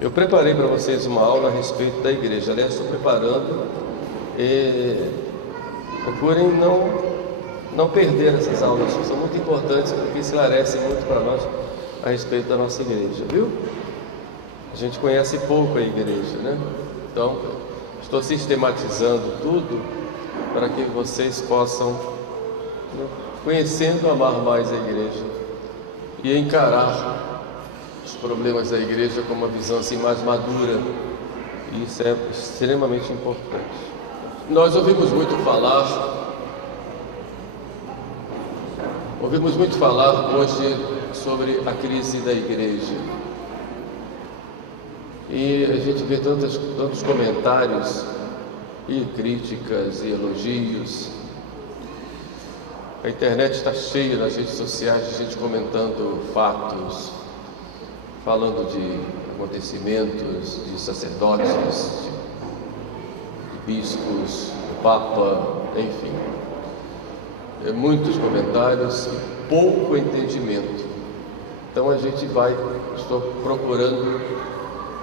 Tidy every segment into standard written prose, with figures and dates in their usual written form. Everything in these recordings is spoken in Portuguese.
Eu preparei para vocês uma aula a respeito da igreja. Aliás, estou preparando e procurem não perder essas aulas, são muito importantes porque esclarecem muito para nós a respeito da nossa igreja, viu? A gente conhece pouco a igreja, né? Então, estou sistematizando tudo para que vocês possam, né, conhecendo, amar mais a igreja e encarar os problemas da igreja com uma visão assim mais madura. E isso é extremamente importante. Nós ouvimos muito falar hoje sobre a crise da igreja. E a gente vê tantos comentários e críticas e elogios. A internet está cheia nas redes sociais de gente comentando fatos, falando de acontecimentos, de sacerdotes, de bispos, do Papa, enfim. Muitos comentários e pouco entendimento. Então estou procurando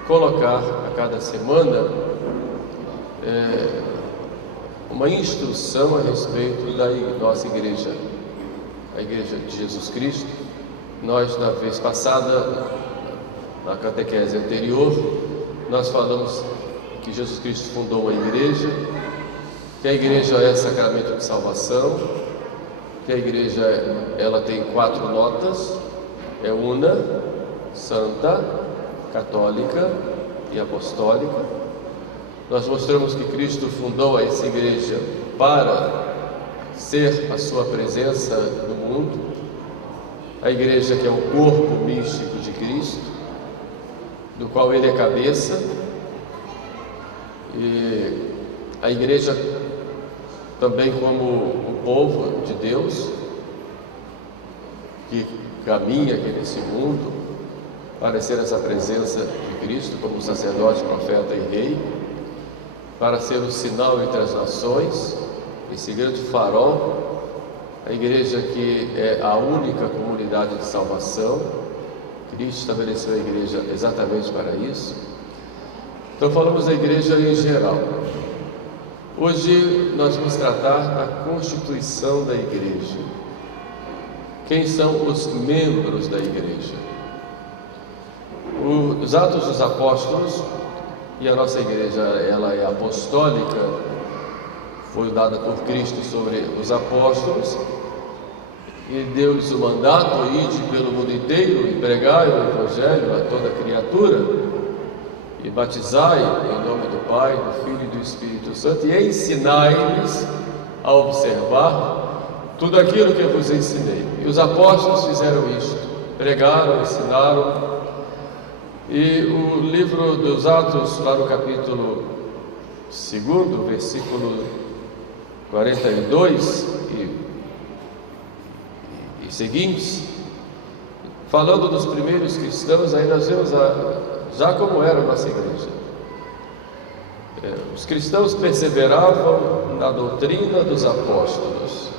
colocar a cada semana uma instrução a respeito da nossa igreja, a Igreja de Jesus Cristo. Nós, na vez passada, na catequese anterior, nós falamos que Jesus Cristo fundou a igreja, que a igreja é sacramento de salvação, que a igreja ela tem 4 notas, é una, santa, católica e apostólica. Nós mostramos que Cristo fundou essa igreja para ser a sua presença no mundo, a igreja que é o corpo místico de Cristo, do qual ele é cabeça, e a igreja também como o povo de Deus que caminha aqui nesse mundo para ser essa presença de Cristo como sacerdote, profeta e rei, para ser o sinal entre as nações, esse grande farol, a igreja que é a única comunidade de salvação. Cristo estabeleceu a igreja exatamente para isso. Então falamos da igreja em geral. Hoje nós vamos tratar da constituição da igreja. Quem são os membros da igreja? Os Atos dos Apóstolos, e a nossa igreja ela é apostólica, foi dada por Cristo sobre os apóstolos, e deu-lhes o mandato: ide pelo mundo inteiro e pregai o Evangelho a toda criatura, e batizai em nome do Pai, do Filho e do Espírito Santo, e ensinai-lhes a observar tudo aquilo que eu vos ensinei. E os apóstolos fizeram isto, pregaram, ensinaram. E o livro dos Atos, lá no capítulo 2, versículo 42 e seguintes, falando dos primeiros cristãos, aí nós vemos já como era a nossa igreja. Os cristãos perseveravam na doutrina dos apóstolos,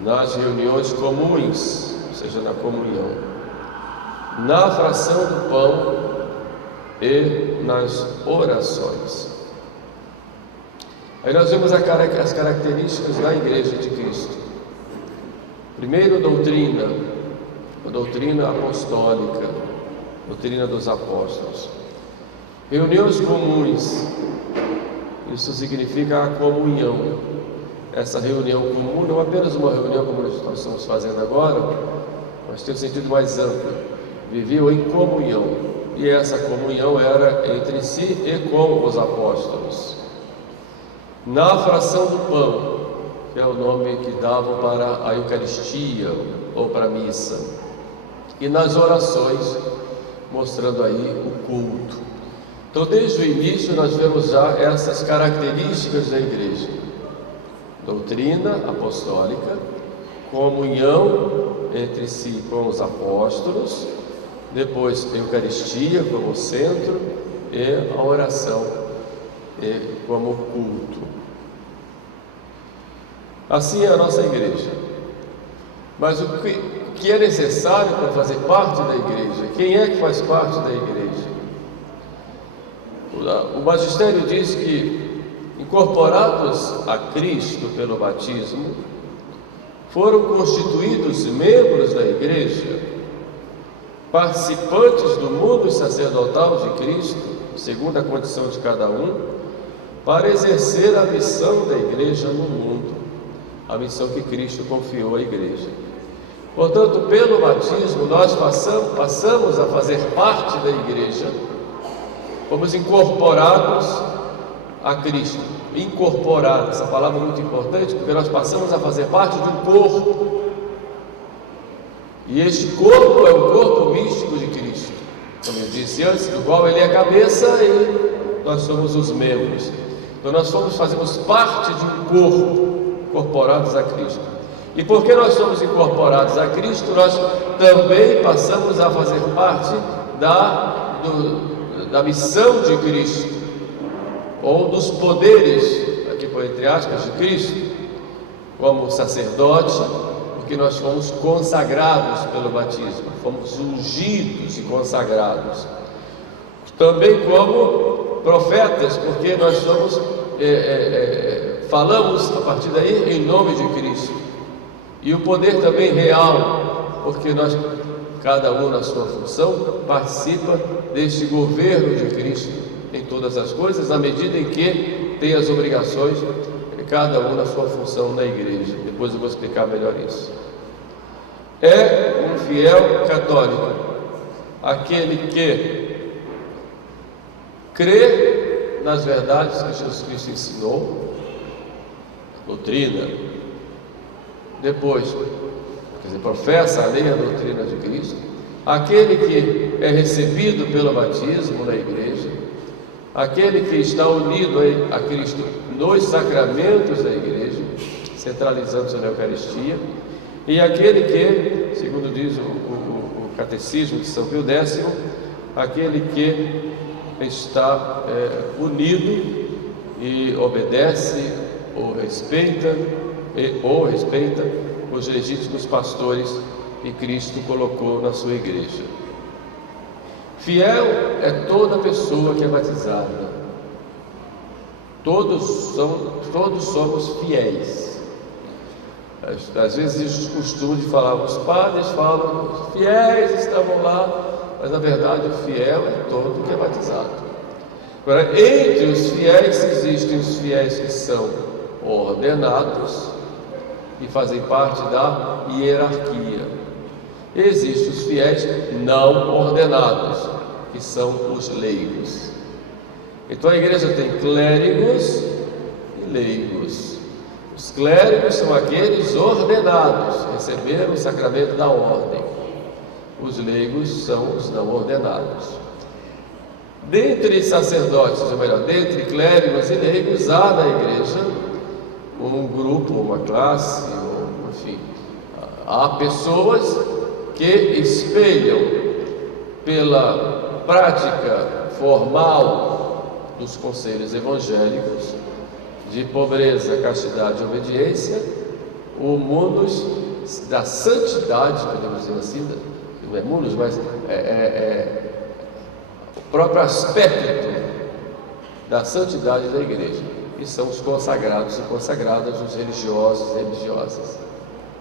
nas reuniões comuns, ou seja, na comunhão, na fração do pão e nas orações. Aí nós vemos as características da igreja de Cristo. Primeiro, a doutrina apostólica, doutrina dos apóstolos. Reuniões comuns, isso significa a comunhão. Essa reunião comum não é apenas uma reunião como nós estamos fazendo agora, mas tem um sentido mais amplo. Viviam em comunhão, e essa comunhão era entre si e com os apóstolos. Na fração do pão, que é o nome que davam para a Eucaristia ou para a missa, e nas orações, mostrando aí o culto. Então, desde o início, nós vemos já essas características da igreja: doutrina apostólica, comunhão entre si com os apóstolos, depois a Eucaristia como centro e a oração como culto. Assim é a nossa igreja. Mas o que é necessário para fazer parte da igreja? Quem é que faz parte da igreja? O magistério diz que, incorporados a Cristo pelo batismo, foram constituídos membros da Igreja, participantes do mundo sacerdotal de Cristo, segundo a condição de cada um, para exercer a missão da Igreja no mundo, a missão que Cristo confiou à Igreja. Portanto, pelo batismo, nós passamos a fazer parte da Igreja, fomos incorporados a Cristo. Incorporado, essa palavra é muito importante, porque nós passamos a fazer parte de um corpo, e este corpo é o corpo místico de Cristo, como eu disse antes, do qual Ele é a cabeça e nós somos os membros. Então nós fazemos parte de um corpo, incorporados a Cristo. E porque nós somos incorporados a Cristo, nós também passamos a fazer parte da missão de Cristo, ou dos poderes, aqui por entre aspas, de Cristo, como sacerdote, porque nós fomos consagrados pelo batismo, fomos ungidos e consagrados. Também como profetas, porque nós falamos a partir daí em nome de Cristo. E o poder também real, porque nós, cada um na sua função, participa deste governo de Cristo em todas as coisas, à medida em que tem as obrigações, cada um na sua função na igreja. Depois eu vou explicar melhor isso. É um fiel católico aquele que crê nas verdades que Jesus Cristo ensinou, a doutrina, depois, quer dizer, professa a lei e a doutrina de Cristo, aquele que é recebido pelo batismo na igreja, aquele que está unido a Cristo nos sacramentos da igreja, centralizando-se na Eucaristia, e aquele que, segundo diz o Catecismo de São Pio X, aquele que está unido e obedece ou respeita os legítimos pastores que Cristo colocou na sua igreja. Fiel é toda pessoa que é batizada. Todos somos fiéis. Às vezes existe o costume de falar, os padres falam, os fiéis estavam lá, mas na verdade o fiel é todo que é batizado. Agora, entre os fiéis existem os fiéis que são ordenados e fazem parte da hierarquia. Existem os fiéis não ordenados, que são os leigos. Então a igreja tem clérigos e leigos. Os clérigos são aqueles ordenados, receberam o sacramento da ordem. Os leigos são os não ordenados. Dentre sacerdotes, ou melhor, dentre clérigos e leigos, há na igreja um grupo, uma classe, enfim, há pessoas que espelham pela prática formal dos conselhos evangélicos de pobreza, castidade e obediência, o munus da santidade, podemos dizer assim, não é munus, mas o próprio aspecto da santidade da igreja, que são os consagrados e consagradas, os religiosos e religiosas.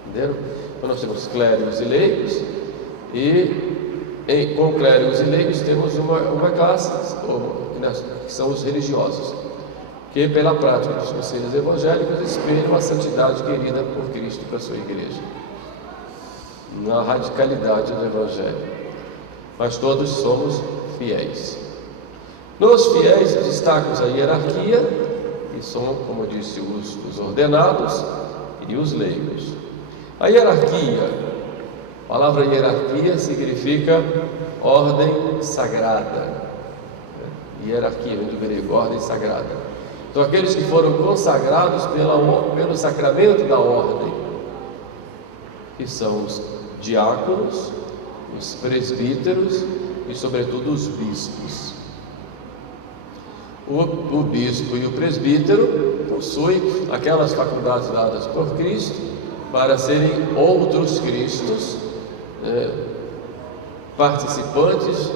Entenderam? Então nós temos clérigos e leigos, e com clérigos e leigos temos uma classe, que são os religiosos, que pela prática dos conselhos evangélicos espelham a santidade querida por Cristo para a sua igreja, na radicalidade do evangelho. Mas todos somos fiéis. Nos fiéis destacam a hierarquia, que são, como eu disse, os ordenados e os leigos. A hierarquia, a palavra hierarquia significa ordem sagrada. Hierarquia, vem do grego, ordem sagrada. Então, aqueles que foram consagrados pelo sacramento da ordem, que são os diáconos, os presbíteros e, sobretudo, os bispos. O bispo e o presbítero possuem aquelas faculdades dadas por Cristo para serem outros Cristos, participantes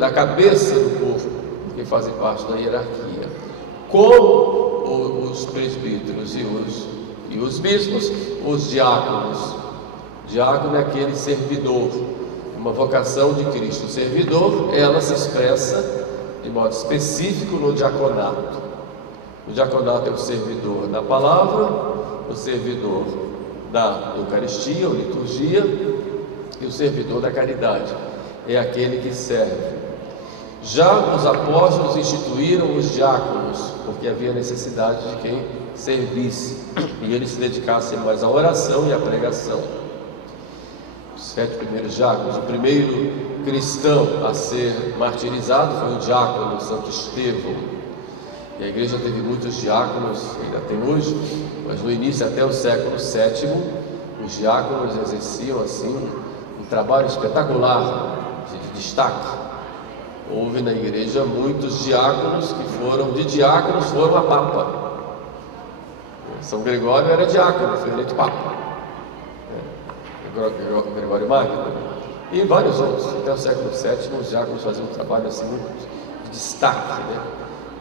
da cabeça do corpo que fazem parte da hierarquia. Como os presbíteros e os bispos, os diáconos. Diácono é aquele servidor, uma vocação de Cristo. O servidor, ela se expressa de modo específico no diaconato. O diaconato é o servidor da palavra, o servidor da Eucaristia ou liturgia e o servidor da caridade. É aquele que serve. Já os apóstolos instituíram os diáconos, porque havia necessidade de quem servisse e eles se dedicassem mais à oração e à pregação. Os 7 primeiros diáconos. O primeiro cristão a ser martirizado foi o diácono Santo Estevão. E a igreja teve muitos diáconos, ainda tem hoje, mas no início, até o século VII, os diáconos exerciam assim um trabalho espetacular, de destaque. Houve na igreja muitos diáconos que foram a Papa. São Gregório era diácono, foi eleito Papa. Gregório Magno. E vários outros. Até o século VII, os diáconos faziam um trabalho assim muito de destaque, né?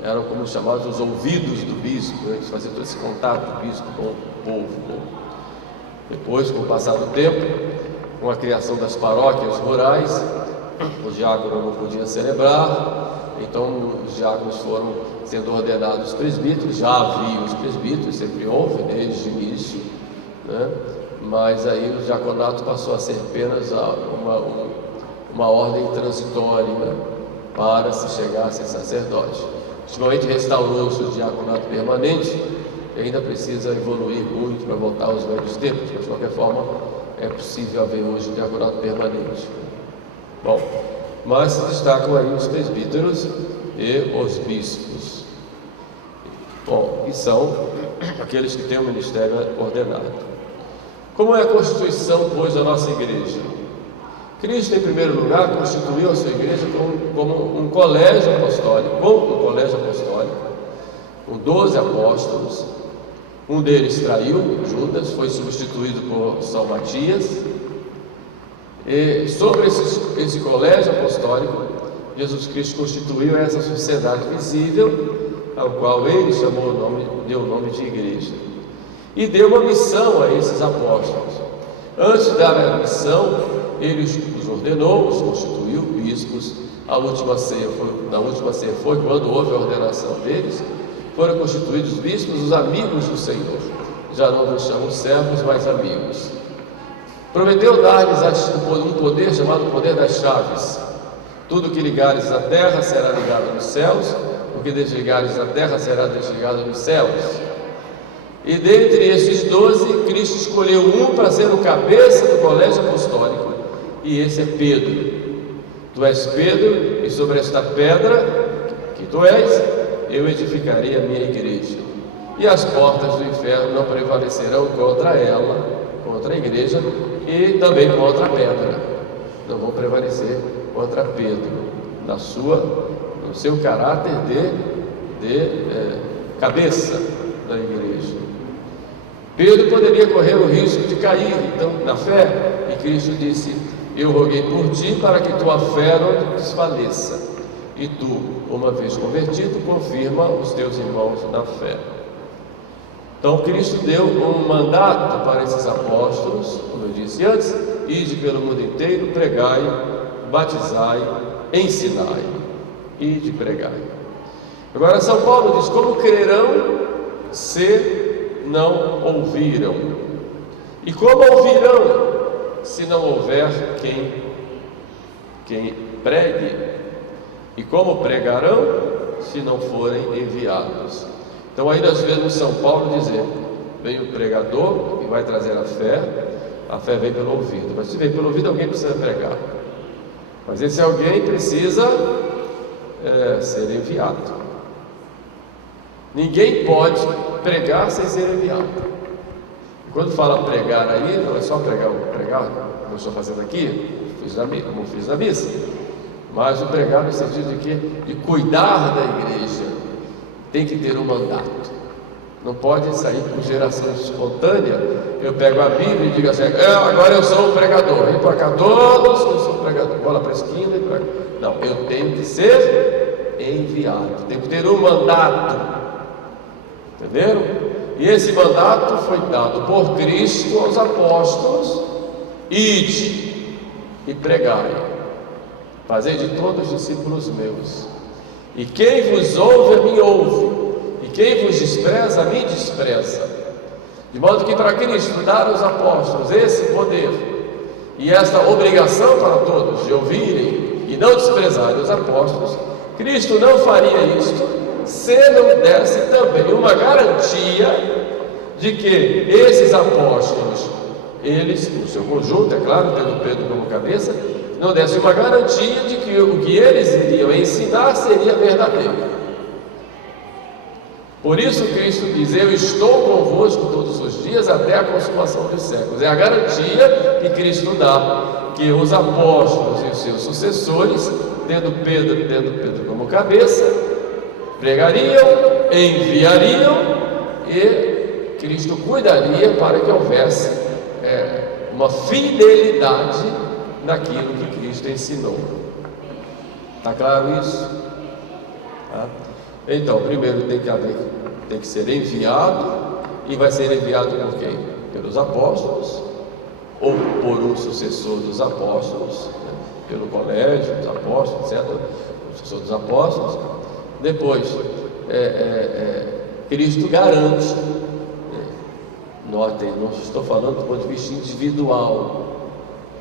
Eram como chamados os ouvidos do bispo, né? Eles faziam todo esse contato do bispo com o povo, né? Depois, com o passar do tempo, com a criação das paróquias rurais, o diácono não podia celebrar, então os diáconos foram sendo ordenados presbíteros. Já havia os presbíteros, sempre houve desde o início, né? Mas aí o diaconato passou a ser apenas uma ordem transitória, né? Para se chegar a ser sacerdote. Ultimamente restaurou-se o diaconato permanente, e ainda precisa evoluir muito para voltar aos velhos tempos, mas de qualquer forma é possível haver hoje o diaconato permanente. Bom, mas se destacam aí os presbíteros e os bispos. Bom, e são aqueles que têm o ministério ordenado. Como é a constituição, pois, da nossa igreja? Cristo, em primeiro lugar, constituiu a sua igreja como um colégio apostólico, com 12 apóstolos. Um deles traiu, Judas, foi substituído por São Matias. E sobre esse colégio apostólico, Jesus Cristo constituiu essa sociedade visível, ao qual ele deu o nome de igreja. E deu uma missão a esses apóstolos. Antes de dar a missão, ele os ordenou, os constituiu bispos. Na última ceia foi quando houve a ordenação deles. Foram constituídos bispos os amigos do Senhor. Já não nos chamam servos, mas amigos. Prometeu dar-lhes um poder chamado poder das chaves. Tudo que ligares na terra será ligado nos céus, o que desligares na terra será desligado nos céus. E dentre esses 12, Cristo escolheu um para ser o cabeça do colégio apostólico, e esse é Pedro. Tu és Pedro, e sobre esta pedra que tu és, eu edificarei a minha igreja, e as portas do inferno não prevalecerão contra ela, contra a igreja, e também contra a pedra. Não vão prevalecer contra Pedro, no seu caráter de cabeça da igreja. Pedro poderia correr o risco de cair, então, na fé, e Cristo disse: eu roguei por ti para que tua fé não desfaleça, e tu, uma vez convertido, confirma os teus irmãos na fé. Então Cristo deu um mandato para esses apóstolos, como eu disse antes: ide pelo mundo inteiro, pregai, batizai, ensinai. Ide, pregai. Agora São Paulo diz: como crerão se não ouviram? E como ouvirão se não houver quem pregue? E como pregarão se não forem enviados? Então aí nós vemos São Paulo dizer: vem o pregador que vai trazer a fé vem pelo ouvido. Mas se vem pelo ouvido, alguém precisa pregar. Mas esse alguém precisa ser enviado. Ninguém pode pregar sem ser enviado. E quando fala pregar aí, não é só pregar, como eu estou fazendo aqui, como fiz na missa, mas o pregar no sentido de que de cuidar da igreja tem que ter um mandato. Não pode sair por geração espontânea. Eu pego a Bíblia e digo assim: agora eu sou um pregador, e para cá todos eu sou um pregador, bola para a esquina e para cá. Não, eu tenho que ser enviado. Tem que ter um mandato. Entenderam? E esse mandato foi dado por Cristo aos apóstolos: ide e pregai, fazei de todos discípulos meus. E quem vos ouve, a mim ouve, e quem vos despreza, a mim despreza. De modo que para Cristo dar aos apóstolos esse poder e esta obrigação para todos de ouvirem e não desprezarem os apóstolos, Cristo não faria isto se não desse também uma garantia de que esses apóstolos, eles, no seu conjunto, é claro, tendo Pedro como cabeça, não desse uma garantia de que o que eles iriam ensinar seria verdadeiro. Por isso Cristo diz: eu estou convosco todos os dias até a consumação dos séculos. É a garantia que Cristo dá, que os apóstolos e os seus sucessores, tendo Pedro como cabeça, pregariam, enviariam, e Cristo cuidaria para que houvesse uma fidelidade naquilo que Cristo ensinou. Está claro isso? Tá? Então, primeiro tem que ser enviado, e vai ser enviado por quem? Pelos apóstolos, ou por um sucessor dos apóstolos, né? Pelo colégio dos apóstolos, etc. O sucessor dos apóstolos. Depois, Cristo garante, notem, não estou falando do ponto de vista individual,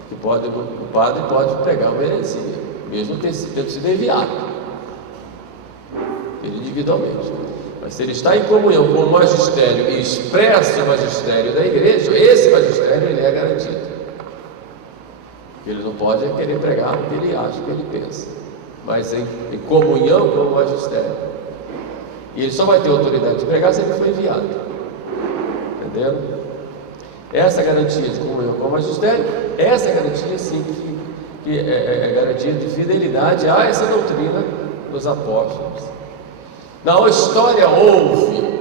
que o padre pode pregar uma heresia, mesmo tendo sido enviado individualmente. Mas se ele está em comunhão com o magistério e expressa o magistério da igreja, esse magistério ele é garantido. Ele não pode querer pregar o que ele acha, o que ele pensa, mas em comunhão com o magistério. E ele só vai ter autoridade de pregar se ele for enviado. Entenderam? Essa garantia de comunhão com o magistério, essa garantia sim que é garantia de fidelidade a essa doutrina dos apóstolos. Na história houve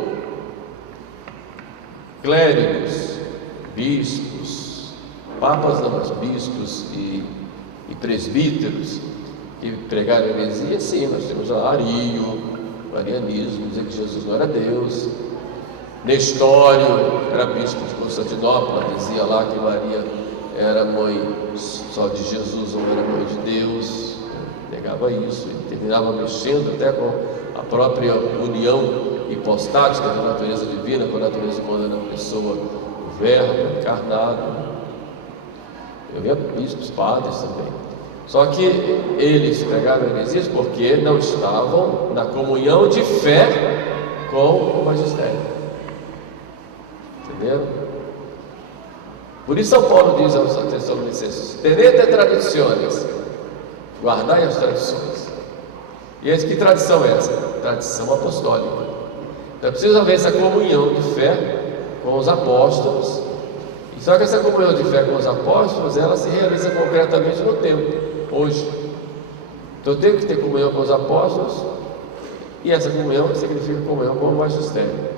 clérigos, bispos, papas não, mas bispos e presbíteros que pregaram heresia. Sim, nós temos Ario, arianismo, dizer que Jesus não era Deus. Nestório era bispo de Constantinopla, dizia lá que Maria era mãe só de Jesus ou era mãe de Deus, negava isso, e terminava mexendo até com a própria união hipostática da natureza divina com a natureza humana da pessoa, o verbo encarnado. Eu via bispos, padres também. Só que eles pregaram heresias porque não estavam na comunhão de fé com o magistério. Entenderam? Por isso São Paulo diz aos Tessalonicenses: tenete tradições, guardai as tradições. E que tradição é essa? Tradição apostólica. Então precisa haver essa comunhão de fé com os apóstolos. E só que essa comunhão de fé com os apóstolos, ela se realiza concretamente no tempo, hoje. Então eu tenho que ter comunhão com os apóstolos, e essa comunhão significa comunhão com o magistério.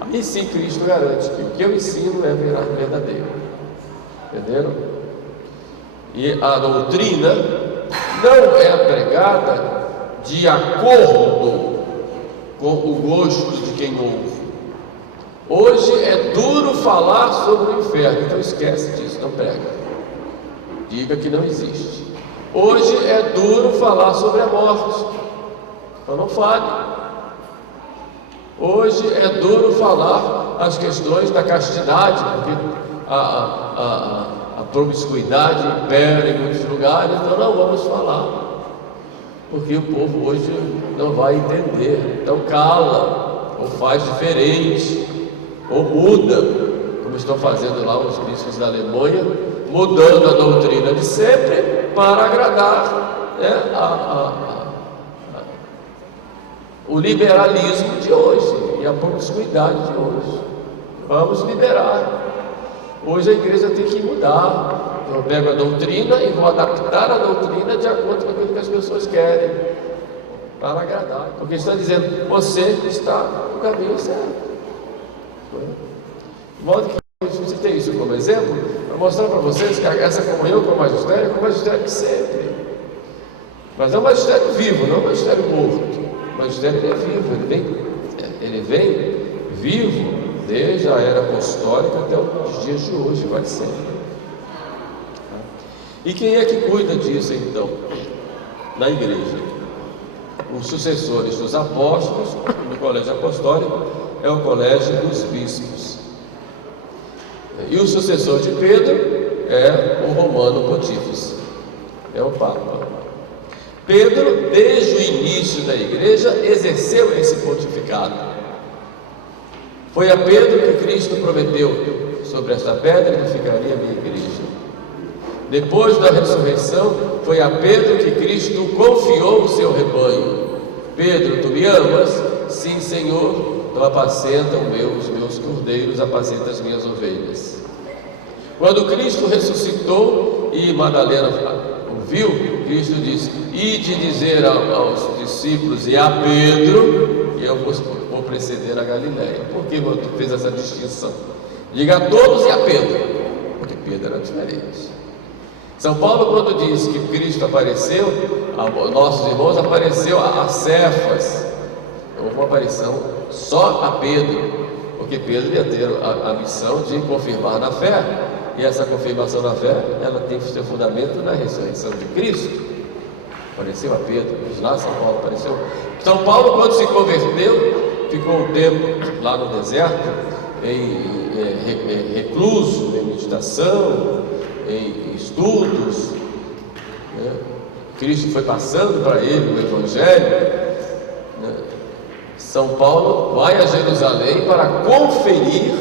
Aí sim Cristo garante que o que eu ensino é verdadeiro. Entenderam? E a doutrina não é pregada de acordo com o gosto de quem ouve. Hoje é duro falar sobre o inferno, então esquece disso, não prega. Diga que não existe. Hoje é duro falar sobre a morte, então não fale. Hoje é duro falar as questões da castidade, porque a promiscuidade impera em muitos lugares, então não vamos falar. Porque o povo hoje não vai entender, então cala, ou faz diferente, ou muda, como estão fazendo lá os bispos da Alemanha, mudando a doutrina de sempre para agradar, né, o liberalismo de hoje e a promiscuidade de hoje. Vamos liberar. Hoje a igreja tem que mudar. Eu pego a doutrina e vou adaptar a doutrina de acordo com aquilo que as pessoas querem, para agradar. Porque está dizendo: você está no caminho certo. De modo que eu citei isso como exemplo, para mostrar para vocês que essa comunhão com o magistério é com o magistério de sempre. Mas é um magistério vivo, não um magistério morto. O magistério é vivo, ele vem vivo desde a era apostólica até os dias de hoje, vai ser. E quem é que cuida disso então? Na igreja. Os sucessores dos apóstolos, no colégio apostólico, é o colégio dos bispos. E o sucessor de Pedro é o romano pontífice, é o Papa. Pedro, desde o início da igreja, exerceu esse pontificado. Foi a Pedro que Cristo prometeu: sobre esta pedra edificaria a minha igreja. Depois da ressurreição, foi a Pedro que Cristo confiou o seu rebanho. Pedro, tu me amas? Sim, Senhor. Então apacenta os meus cordeiros, apacenta as minhas ovelhas. Quando Cristo ressuscitou e Madalena o viu, Cristo disse: ide dizer aos discípulos e a Pedro que eu vou preceder a Galileia. Por que fez essa distinção? Diga a todos e a Pedro, porque Pedro era diferente. São Paulo, quando diz que Cristo apareceu, nossos irmãos, apareceu a Cefas. Houve uma aparição só a Pedro, porque Pedro ia ter a missão de confirmar na fé, e essa confirmação na fé, ela tem seu fundamento na ressurreição de Cristo. Apareceu a Pedro, lá São Paulo apareceu. São Paulo, quando se converteu, ficou um tempo lá no deserto, recluso, em meditação, em estudos, né? Cristo foi passando para ele o Evangelho, né? São Paulo vai a Jerusalém para conferir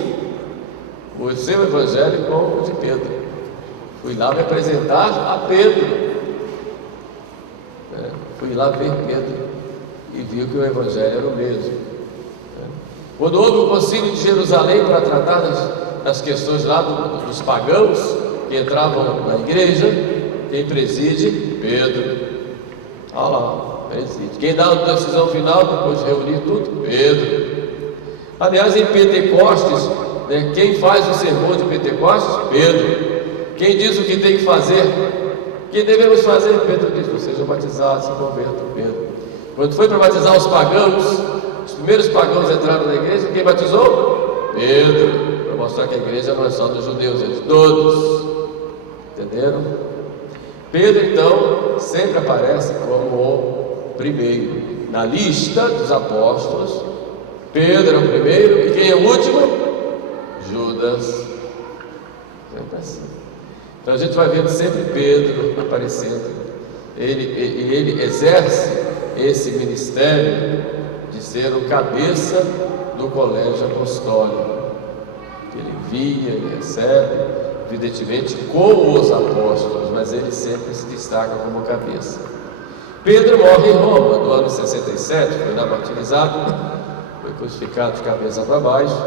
o seu Evangelho com o de Pedro. Fui lá me apresentar a Pedro, né? Fui lá ver Pedro e viu que o Evangelho era o mesmo, né? Quando houve o concílio de Jerusalém para tratar das questões lá dos pagãos que entravam na igreja, quem preside? Pedro. Olha lá, preside. Quem dá a decisão final depois de reunir tudo? Pedro. Aliás, em Pentecostes, né, quem faz o sermão de Pentecostes? Pedro. Quem diz o que tem que fazer? Que devemos fazer? Pedro diz: vocês sejam batizados, se convertam. Pedro. Quando foi para batizar os pagãos, os primeiros pagãos entraram na igreja, quem batizou? Pedro. Para mostrar que a igreja não é só dos judeus, é de todos. Entenderam? Pedro, então, sempre aparece como o primeiro. Na lista dos apóstolos, Pedro é o primeiro, e quem é o último? Judas. Sempre assim. Então a gente vai vendo sempre Pedro aparecendo. Ele exerce esse ministério de ser o cabeça do colégio apostólico. Ele envia, ele recebe, evidentemente com os apóstolos, mas ele sempre se destaca como cabeça. Pedro morre em Roma no ano 67, foi lá martirizado, foi crucificado de cabeça para baixo.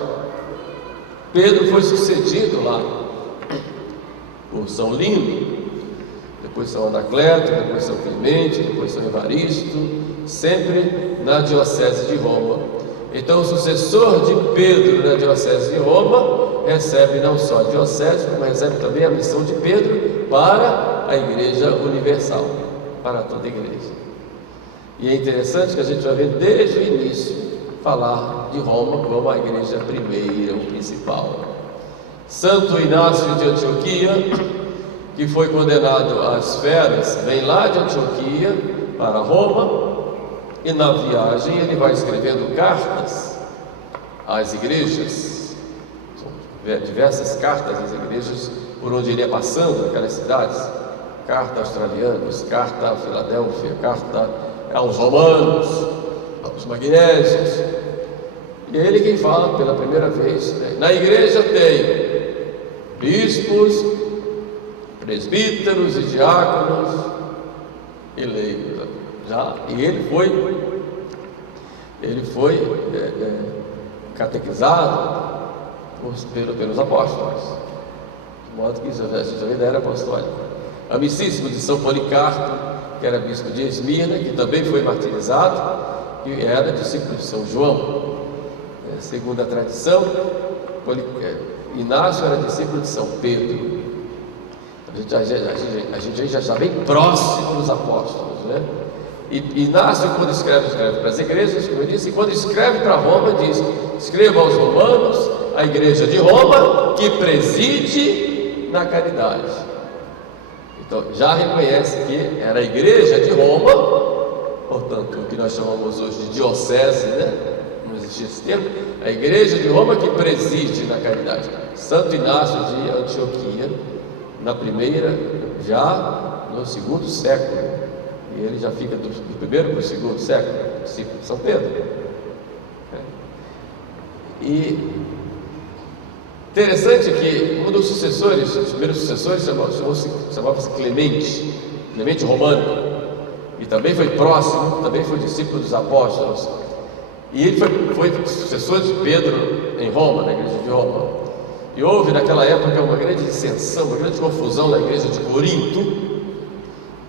Pedro foi sucedido lá por São Lino, depois São Anacleto, depois São Clemente, depois São Evaristo, sempre na diocese de Roma. Então o sucessor de Pedro na diocese de Roma recebe não só a diocese, como recebe também a missão de Pedro para a Igreja Universal, para toda a igreja. E é interessante que a gente vai ver desde o início falar de Roma como a igreja primeira, o principal. Santo Inácio de Antioquia, que foi condenado às feras, vem lá de Antioquia para Roma, e na viagem ele vai escrevendo cartas às igrejas, diversas cartas às igrejas por onde ele ia passando, aquelas cidades. Carta aos australianos, carta a Filadélfia, carta aos romanos, aos magnésios. E é ele quem fala pela primeira vez, né? Na igreja tem bispos, presbíteros e diáconos e leigos. E ele foi catequizado pelos apóstolos, de modo que já era apostólico. Amicíssimo de São Policarpo, que era bispo de Esmirna, que também foi martirizado, que era discípulo de São João. Segundo a tradição, Inácio era discípulo de São Pedro. A gente já está bem próximo dos apóstolos, né? E Inácio, quando escreve para as igrejas, como eu disse, e quando escreve para Roma, diz: escreva aos romanos, a igreja de Roma, que preside na caridade. Então, já reconhece que era a igreja de Roma, portanto, o que nós chamamos hoje de diocese, né? Não existia esse termo, a igreja de Roma que preside na caridade. Santo Inácio de Antioquia, na primeira, já no segundo século. E ele já fica do primeiro para o segundo século, discípulo de São Pedro. E interessante que um dos sucessores, os primeiros sucessores, chamava-se Clemente Romano, e também foi próximo, também foi discípulo dos apóstolos. E ele foi sucessor de Pedro em Roma, na igreja de Roma. E houve naquela época uma grande dissensão, uma grande confusão na igreja de Corinto,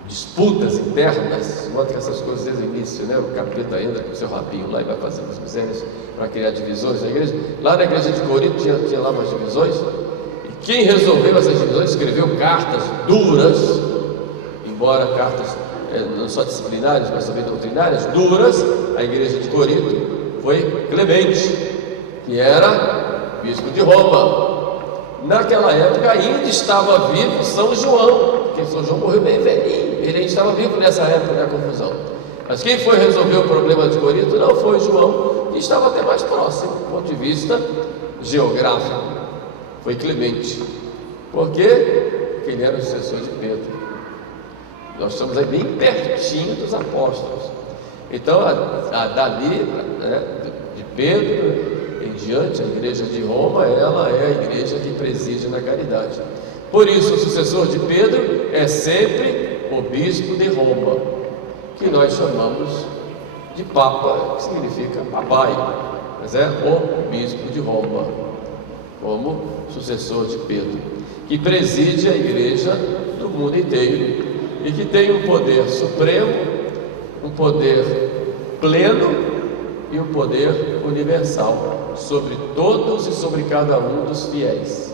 disputas internas, mostra essas coisas desde o início, né? O capeta entra com o seu rabinho lá e vai fazendo as misérias para criar divisões na igreja. Lá na igreja de Corinto tinha lá umas divisões, e quem resolveu essas divisões escreveu cartas duras, embora cartas não só disciplinares, mas também doutrinárias, duras. A igreja de Corinto foi Clemente, que era bispo de Roma. Naquela época ainda estava vivo São João, porque São João morreu bem velhinho, ele ainda estava vivo nessa época da confusão. Mas quem foi resolver o problema de Corinto não foi João, que estava até mais próximo, do ponto de vista geográfico, foi Clemente. Por quê? Porque ele era o sucessor de Pedro. Nós estamos aí bem pertinho dos apóstolos. Então, dali, né, de Pedro em diante, a igreja de Roma, ela é a igreja que preside na caridade. Por isso, o sucessor de Pedro é sempre o bispo de Roma, que nós chamamos de Papa, que significa papai, mas é o bispo de Roma, como sucessor de Pedro, que preside a igreja do mundo inteiro e que tem um poder supremo, um poder pleno e um poder universal sobre todos e sobre cada um dos fiéis.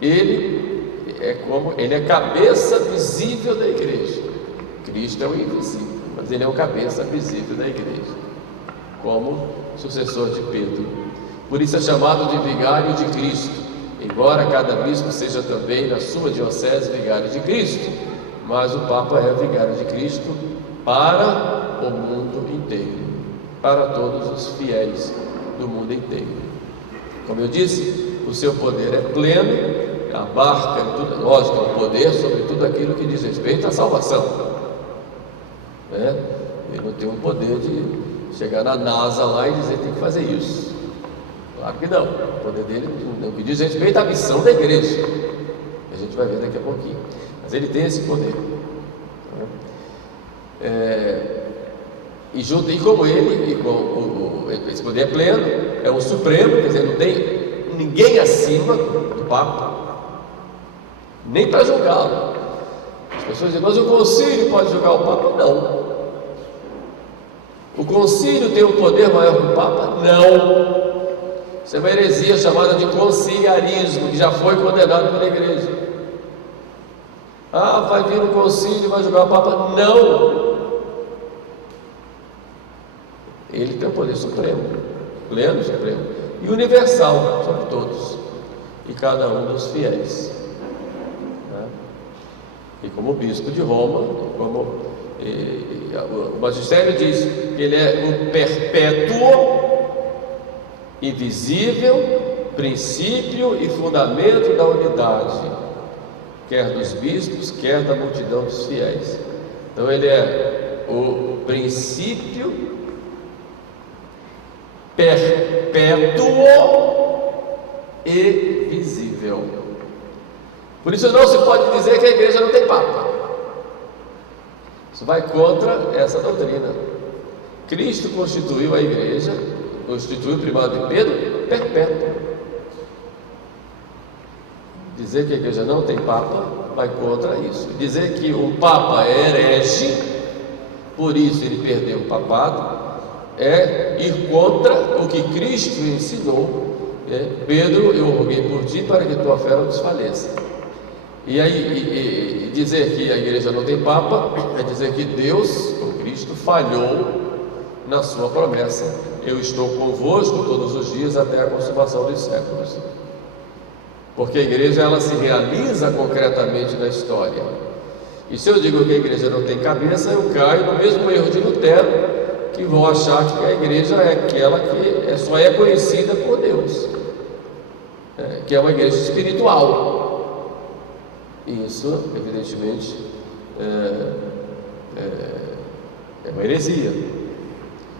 Ele é cabeça visível da igreja. Cristo é o invisível, mas ele é o cabeça visível da igreja, como sucessor de Pedro. Por isso é chamado de vigário de Cristo, embora cada bispo seja também na sua diocese vigário de Cristo, mas o Papa é vigário de Cristo para o mundo inteiro, para todos os fiéis do mundo inteiro. Como eu disse, o seu poder é pleno, abarca tudo, lógico, o poder sobre tudo aquilo que diz respeito à salvação, né? Ele não tem o poder de chegar na NASA lá e dizer tem que fazer isso. Claro que não. O poder dele é o que diz respeito à missão da igreja. A gente vai ver daqui a pouquinho. Mas ele tem esse poder. E como ele, esse poder é pleno, é o supremo, quer dizer, não tem ninguém acima do Papa, nem para julgá-lo. As pessoas dizem, mas o concílio pode julgar o Papa? Não. O concílio tem um poder maior que o Papa? Não. Isso é uma heresia chamada de conciliarismo, que já foi condenado pela igreja. Vai vir o concílio e vai julgar o Papa? Não. Ele tem o poder supremo, pleno, supremo e universal sobre todos e cada um dos fiéis, né? E como bispo de Roma, o magistério diz que ele é o perpétuo, invisível, princípio e fundamento da unidade, quer dos bispos, quer da multidão dos fiéis. Então ele é o princípio perpétuo e visível. Por isso não se pode dizer que a igreja não tem Papa. Isso vai contra essa doutrina. Cristo constituiu a igreja, constituiu o primado de Pedro, perpétuo. Dizer que a igreja não tem Papa vai contra isso. Dizer que o Papa é herege, por isso ele perdeu o papado, é ir contra o que Cristo ensinou. Pedro, eu roguei por ti para que tua fé não desfaleça. E aí, dizer que a igreja não tem Papa é dizer que Deus, ou Cristo, falhou na sua promessa: eu estou convosco todos os dias até a consumação dos séculos. Porque a igreja, ela se realiza concretamente na história. E se eu digo que a igreja não tem cabeça, eu caio no mesmo erro de Lutero, que vão achar que a igreja é aquela que só é conhecida por Deus, que é uma igreja espiritual. E isso, evidentemente, é uma heresia.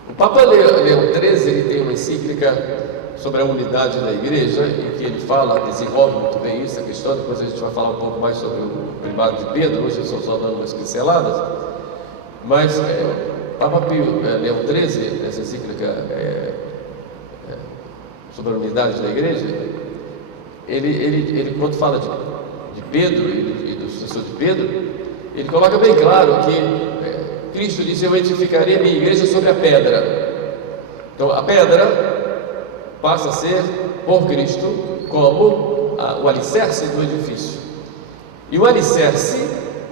O Papa Leão XIII, ele tem uma encíclica sobre a unidade da igreja, em que ele fala, desenvolve muito bem isso, a questão. Depois a gente vai falar um pouco mais sobre o primado de Pedro. Hoje eu estou só dando umas pinceladas, mas Papa Leão XIII, essa encíclica sobre a unidade da igreja, ele quando fala de Pedro e do sucessor de Pedro, ele coloca bem claro que Cristo disse: eu edificarei a minha igreja sobre a pedra. Então a pedra passa a ser, por Cristo, como o alicerce do edifício. E o alicerce,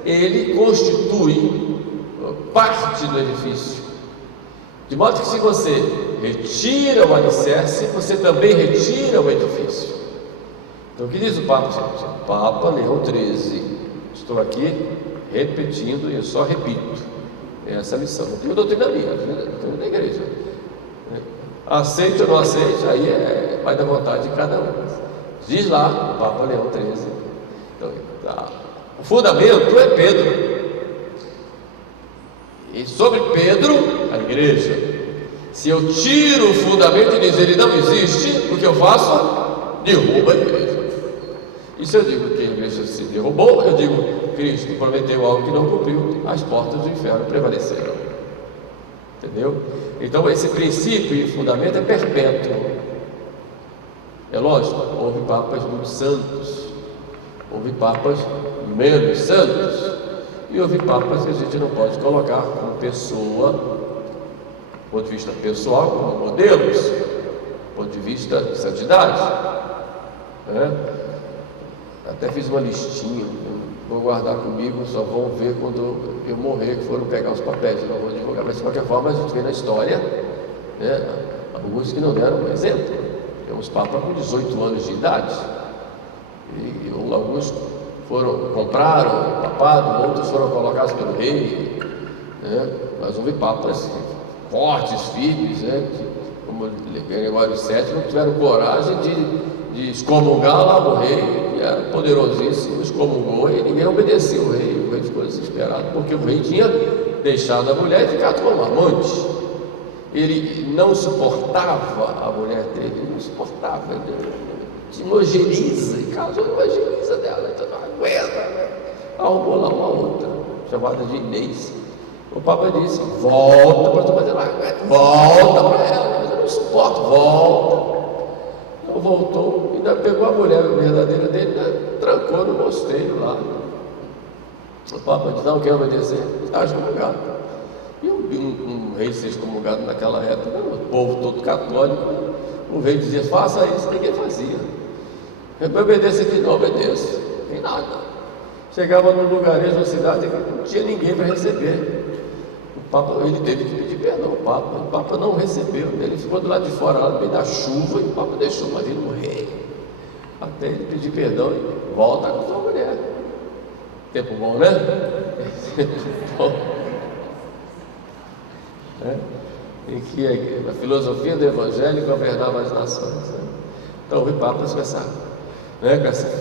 ele constitui parte do edifício. De modo que, se você retira o alicerce, você também retira o edifício. Então, o que diz o Papa? Papa Leão XIII. Estou aqui repetindo, e eu só repito essa lição. Não tenho doutrina minha, doutrina da igreja. Aceite ou não aceite, aí vai da vontade de cada um. Diz lá o Papa Leão XIII. Então, o fundamento é Pedro. E sobre Pedro, a igreja. Se eu tiro o fundamento e dizer ele não existe, o que eu faço? Derruba a igreja. E se eu digo que a igreja se derrubou, eu digo: Cristo prometeu algo que não cumpriu, as portas do inferno prevaleceram. Entendeu? Então esse princípio e fundamento é perpétuo. É lógico, houve papas muito santos, houve papas menos santos, e houve papas que a gente não pode colocar como pessoa, do ponto de vista pessoal, como modelos, do ponto de vista de santidade. Até fiz uma listinha, vou guardar comigo, só vão ver quando eu morrer, que foram pegar os papéis, não vou divulgar. Mas de qualquer forma, a gente vê na história, alguns que não deram um exemplo. Tem uns papas com 18 anos de idade, e alguns compraram o papado, outros foram colocados pelo rei, mas houve papas fortes, firmes, como Gregório VII, não tiveram coragem de excomungar lá o rei, que era poderosíssimo, excomungou, e ninguém obedeceu o rei ficou desesperado, porque o rei tinha deixado a mulher e ficado com um amante. Ele não suportava a mulher dele, não suportava, ele se nojeriza, e casou nojeriza dela, então não aguenta, arrumou lá uma outra, chamada de Inês. O Papa disse: volta para tu, mas eu não aguento, volta para ela, mas eu não suporto, volta. Então voltou, ainda pegou a mulher verdadeira dele, trancou no mosteiro lá. O Papa disse: não quer obedecer, está excomungado. E um rei ser excomungado naquela época, o povo todo católico, o rei dizia: faça isso, ninguém fazia. Eu obedeço aqui, não obedeço, nem nada. Chegava num lugarejo, uma cidade que não tinha ninguém para receber. O Papa, ele teve que pedir perdão. O Papa não recebeu, ele ficou do lado de fora, lá no meio da chuva, e o Papa deixou, mas ele morreu. Até ele pedir perdão e volta com sua mulher. Tempo bom, né? Tempo bom. Em que a filosofia do Evangelho governava as nações. Então houve papas com essa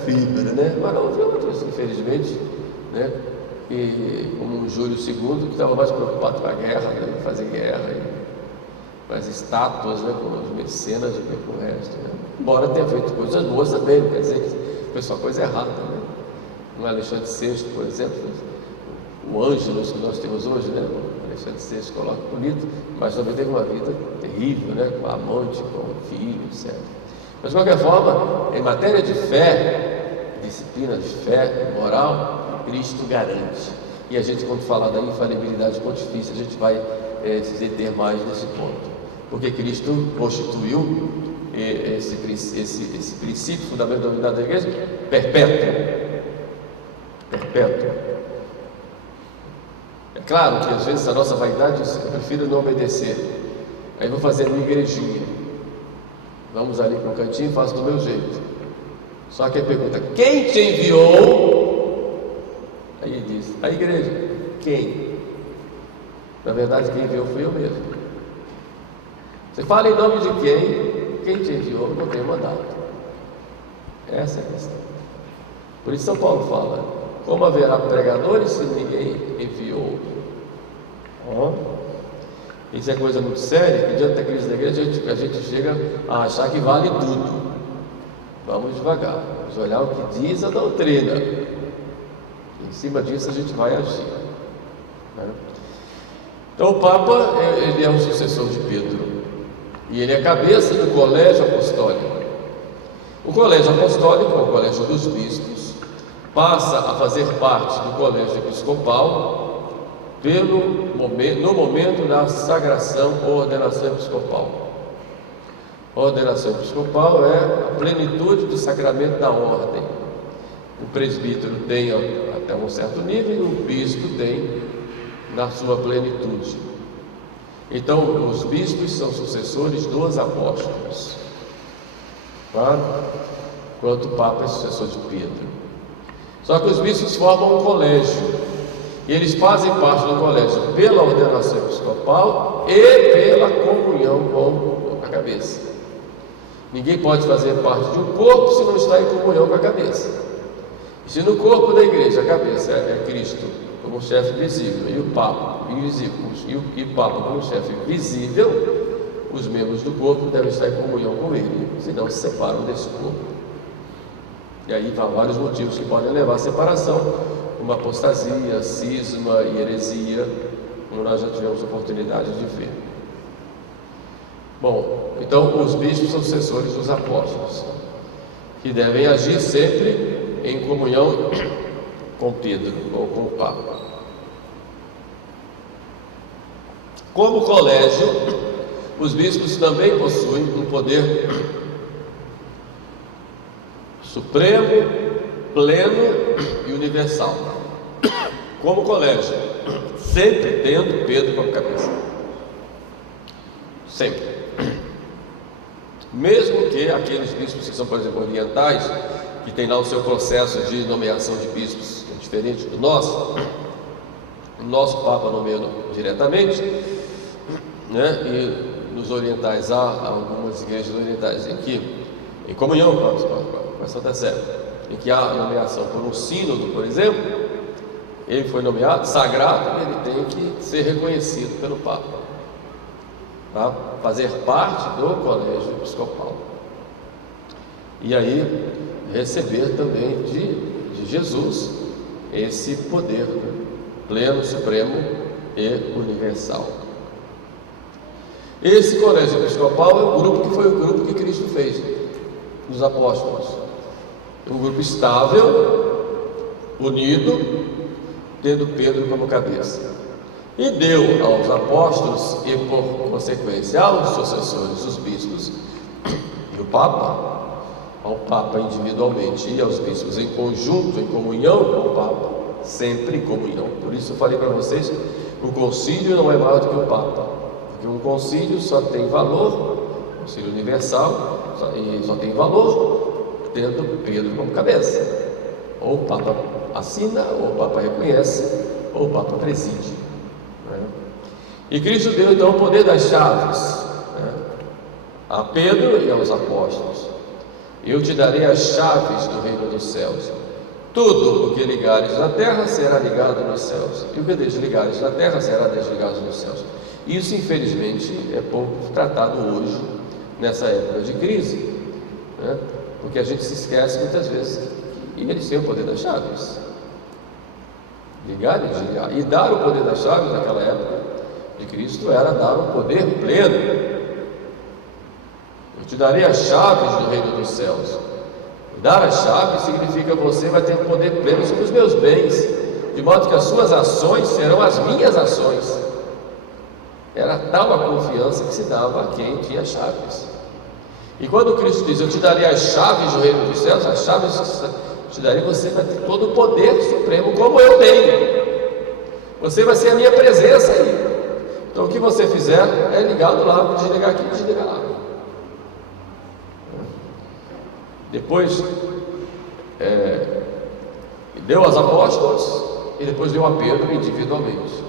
fibra, mas não houve outros, infelizmente, e como o Júlio II, que estava mais preocupado com a guerra, em fazer guerra, com as estátuas, com os mecenas do que com o resto. Embora tenha feito coisas boas também, não quer dizer que foi só coisa errada. No Alexandre VI, por exemplo, o Ângelus que nós temos hoje, o Alexandre VI coloca bonito, mas também teve uma vida terrível, com a amante, com o filho, etc. Mas de qualquer forma, em matéria de fé, disciplina de fé, moral, Cristo garante. E a gente, quando falar da infalibilidade pontifícia, a gente vai se deter mais nesse ponto, porque Cristo constituiu esse princípio fundamental da unidade da igreja perpétuo. perpétua. É claro que às vezes a nossa vaidade diz: eu prefiro não obedecer, aí vou fazer a minha igrejinha, vamos ali para um cantinho e faço do meu jeito. Só que ele pergunta: quem te enviou? Aí ele diz: a igreja. Quem? Na verdade, quem enviou fui eu mesmo. Você fala em nome de quem? Quem te enviou não tem mandato. Essa é a questão. Por isso São Paulo fala: como haverá pregadores se ninguém enviou? Isso é coisa muito séria, que diante da crise da igreja a gente chega a achar que vale tudo. Vamos devagar, vamos olhar o que diz a doutrina. Em cima disso a gente vai agir, né? Então o Papa, ele é o sucessor de Pedro, e ele é cabeça do colégio apostólico. O colégio apostólico, o colégio dos bispos, passa a fazer parte do colégio episcopal no momento da sagração ou ordenação episcopal. A ordenação episcopal é a plenitude do sacramento da ordem. O presbítero tem até um certo nível e o bispo tem na sua plenitude. Então, os bispos são sucessores dos apóstolos, claro, enquanto o Papa é sucessor de Pedro. Só que os bispos formam um colégio, e eles fazem parte do colégio pela ordenação episcopal e pela comunhão com a cabeça. Ninguém pode fazer parte de um corpo se não está em comunhão com a cabeça. E se no corpo da igreja a cabeça é Cristo como chefe visível e o Papa invisível, e o Papa como chefe visível, os membros do corpo devem estar em comunhão com ele, senão se separam desse corpo. E aí há vários motivos que podem levar à separação, como apostasia, cisma e heresia, como nós já tivemos oportunidade de ver. Bom, então os bispos são sucessores dos apóstolos, que devem agir sempre em comunhão com Pedro ou com o Papa. Como colégio, os bispos também possuem um poder supremo, pleno e universal. Como colégio, sempre tendo Pedro como cabeça. Sempre. Mesmo que aqueles bispos que são, por exemplo, orientais, que tem lá o seu processo de nomeação de bispos diferente do nosso, o nosso Papa nomeia diretamente, né? E nos orientais há algumas igrejas orientais em comunhão com a Santa Sé, em que há nomeação por um sínodo, por exemplo, ele foi nomeado sagrado, ele tem que ser reconhecido pelo Papa, para fazer parte do colégio episcopal, e aí receber também de Jesus esse poder, né, pleno, supremo e universal. Esse colégio episcopal é o grupo que foi o grupo que Cristo fez dos apóstolos, um grupo estável, unido, tendo Pedro como cabeça, e deu aos apóstolos e por consequência aos sucessores, os bispos e o Papa, ao Papa individualmente e aos bispos em conjunto, em comunhão com o Papa, sempre em comunhão. Por isso eu falei para vocês, o concílio não é maior do que o Papa, porque um concílio só tem valor, concílio universal, só tem valor tendo Pedro como cabeça. Ou o Papa assina, ou o Papa reconhece, ou o Papa preside, né? E Cristo deu então o poder das chaves, né, a Pedro e aos apóstolos. Eu te darei as chaves do reino dos céus. Tudo o que ligares na terra será ligado nos céus, e o que desligares na terra será desligado nos céus. Isso, infelizmente, é pouco tratado hoje, nessa época de crise, né? Porque a gente se esquece muitas vezes que eles têm o poder das chaves. Ligar e desligar. E dar o poder das chaves naquela época de Cristo era dar um poder pleno. Eu te darei as chaves do reino dos céus. Dar as chaves significa que você vai ter um poder pleno sobre os meus bens, de modo que as suas ações serão as minhas ações. Era tal a confiança que se dava a quem tinha chaves. E quando Cristo diz: eu te darei as chaves do reino dos céus, as chaves te darei, você vai ter todo o poder supremo, como eu tenho. Você vai ser a minha presença aí. Então o que você fizer é ligado lá, desligar aqui, desligar lá. Depois deu aos apóstolos e depois deu a Pedro individualmente.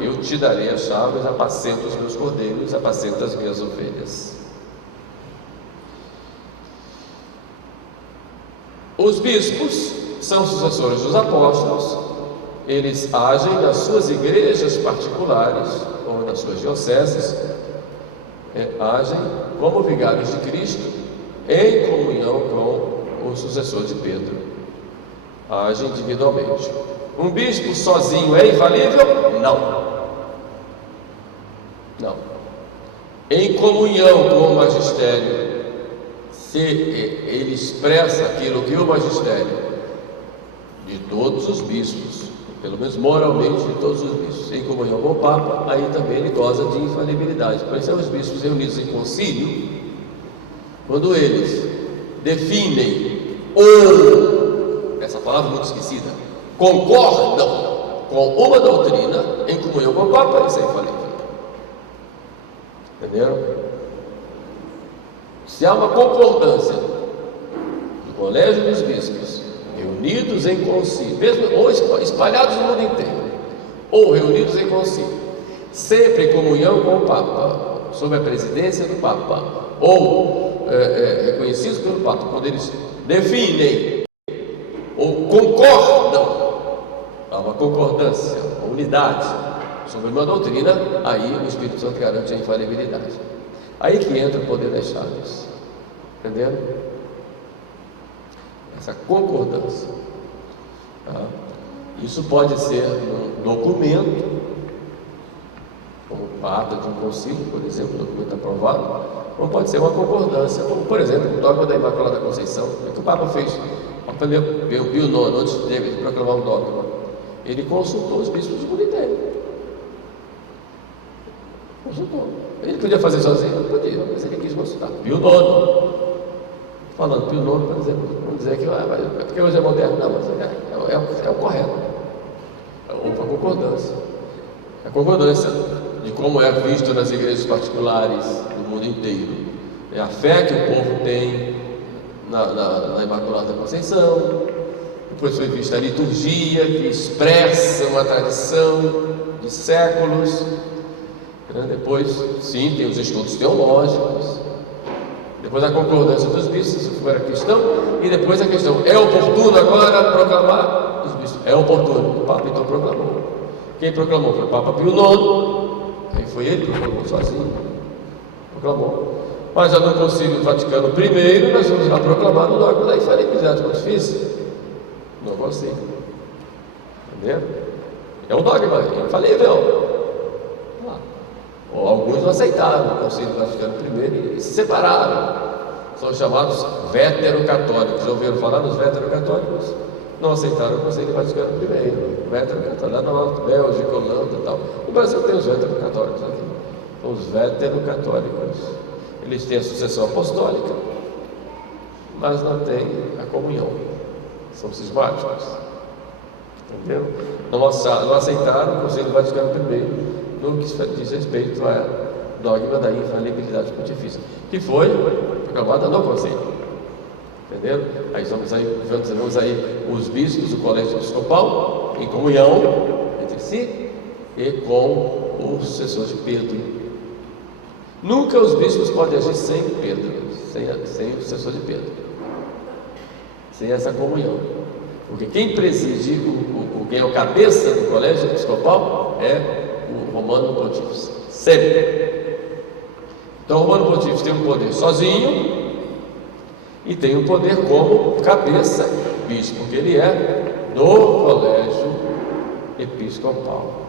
Eu te darei as chaves, apacenta os meus cordeiros, apacenta as minhas ovelhas. Os bispos são sucessores dos apóstolos. Eles agem nas suas igrejas particulares ou nas suas dioceses, agem como vigários de Cristo em comunhão com o sucessor de Pedro. Agem individualmente. Um bispo sozinho é infalível? Não. Não. Em comunhão com o magistério, se ele expressa aquilo que o magistério de todos os bispos, pelo menos moralmente de todos os bispos, em comunhão com o Papa, aí também ele goza de infalibilidade. Por isso, os bispos reunidos em concílio, quando eles definem ou, essa palavra muito esquecida, concordam com uma doutrina em comunhão com o Papa, isso é infalível. Entenderam? Se há uma concordância do colégio dos bispos, reunidos em concílio, mesmo ou espalhados no mundo inteiro, ou reunidos em concílio, sempre em comunhão com o Papa, sob a presidência do Papa, ou reconhecidos pelo Papa, quando eles definem ou concordam, há uma concordância, uma unidade sobre uma doutrina, aí o Espírito Santo garante a infalibilidade. Aí que entra o poder das chaves, entendendo? Essa concordância, tá? Isso pode ser um documento, como ata de um concílio, por exemplo, um documento aprovado, ou pode ser uma concordância, como por exemplo o dogma da Imaculada Conceição. O que o Papa fez? O Papa Pio IX, antes de proclamar um dogma, ele consultou os bispos do mundo inteiro. Consultou. Ele podia fazer sozinho? Não podia, mas ele quis consultar. Pio IX. Falando Pio IX, por exemplo, vamos dizer que porque hoje é moderno, não, mas é o correto. Houve a concordância. A concordância de como é visto nas igrejas particulares do mundo inteiro. É a fé que o povo tem na Imaculada Conceição. Depois foi vista a liturgia, que expressa uma tradição de séculos. Depois, sim, tem os estudos teológicos. Depois a concordância dos bispos, se for a questão. E depois a questão, é oportuno agora proclamar? Os bispos, é oportuno. O Papa então proclamou. Quem proclamou foi o Papa Pio IX. Aí foi ele que proclamou sozinho. Proclamou. Mas já no Concílio Vaticano I, nós vamos lá proclamar no dogma da infalibilidade pontifícia. Não consigo. Entendeu? É um dogma infalível. Ou alguns não aceitaram o Concílio Vaticano I e se separaram. São chamados veterocatólicos. Já ouviram falar dos veterocatólicos? Não aceitaram o Concílio Vaticano I. Veterocatólicos, lá na Bélgica, Holanda e tal. O Brasil tem os veterocatólicos aqui. São os veterocatólicos. Eles têm a sucessão apostólica, mas não têm a comunhão. São cismáticos. Entendeu? Não aceitaram o Concílio Vaticano I no que diz respeito ao dogma da infalibilidade pontifícia, que foi proclamada no Concílio. Entendeu? Aí vamos aí os bispos, o colégio episcopal, em comunhão entre si e com o sucessor de Pedro. Nunca os bispos podem agir sem Pedro, sem o sucessor de Pedro, sem essa comunhão. Porque quem preside, quem é o cabeça do colégio episcopal é o Romano Pontífice, sempre. Então o Romano Pontífice tem um poder sozinho e tem um poder como cabeça, bispo, porque ele é do colégio episcopal.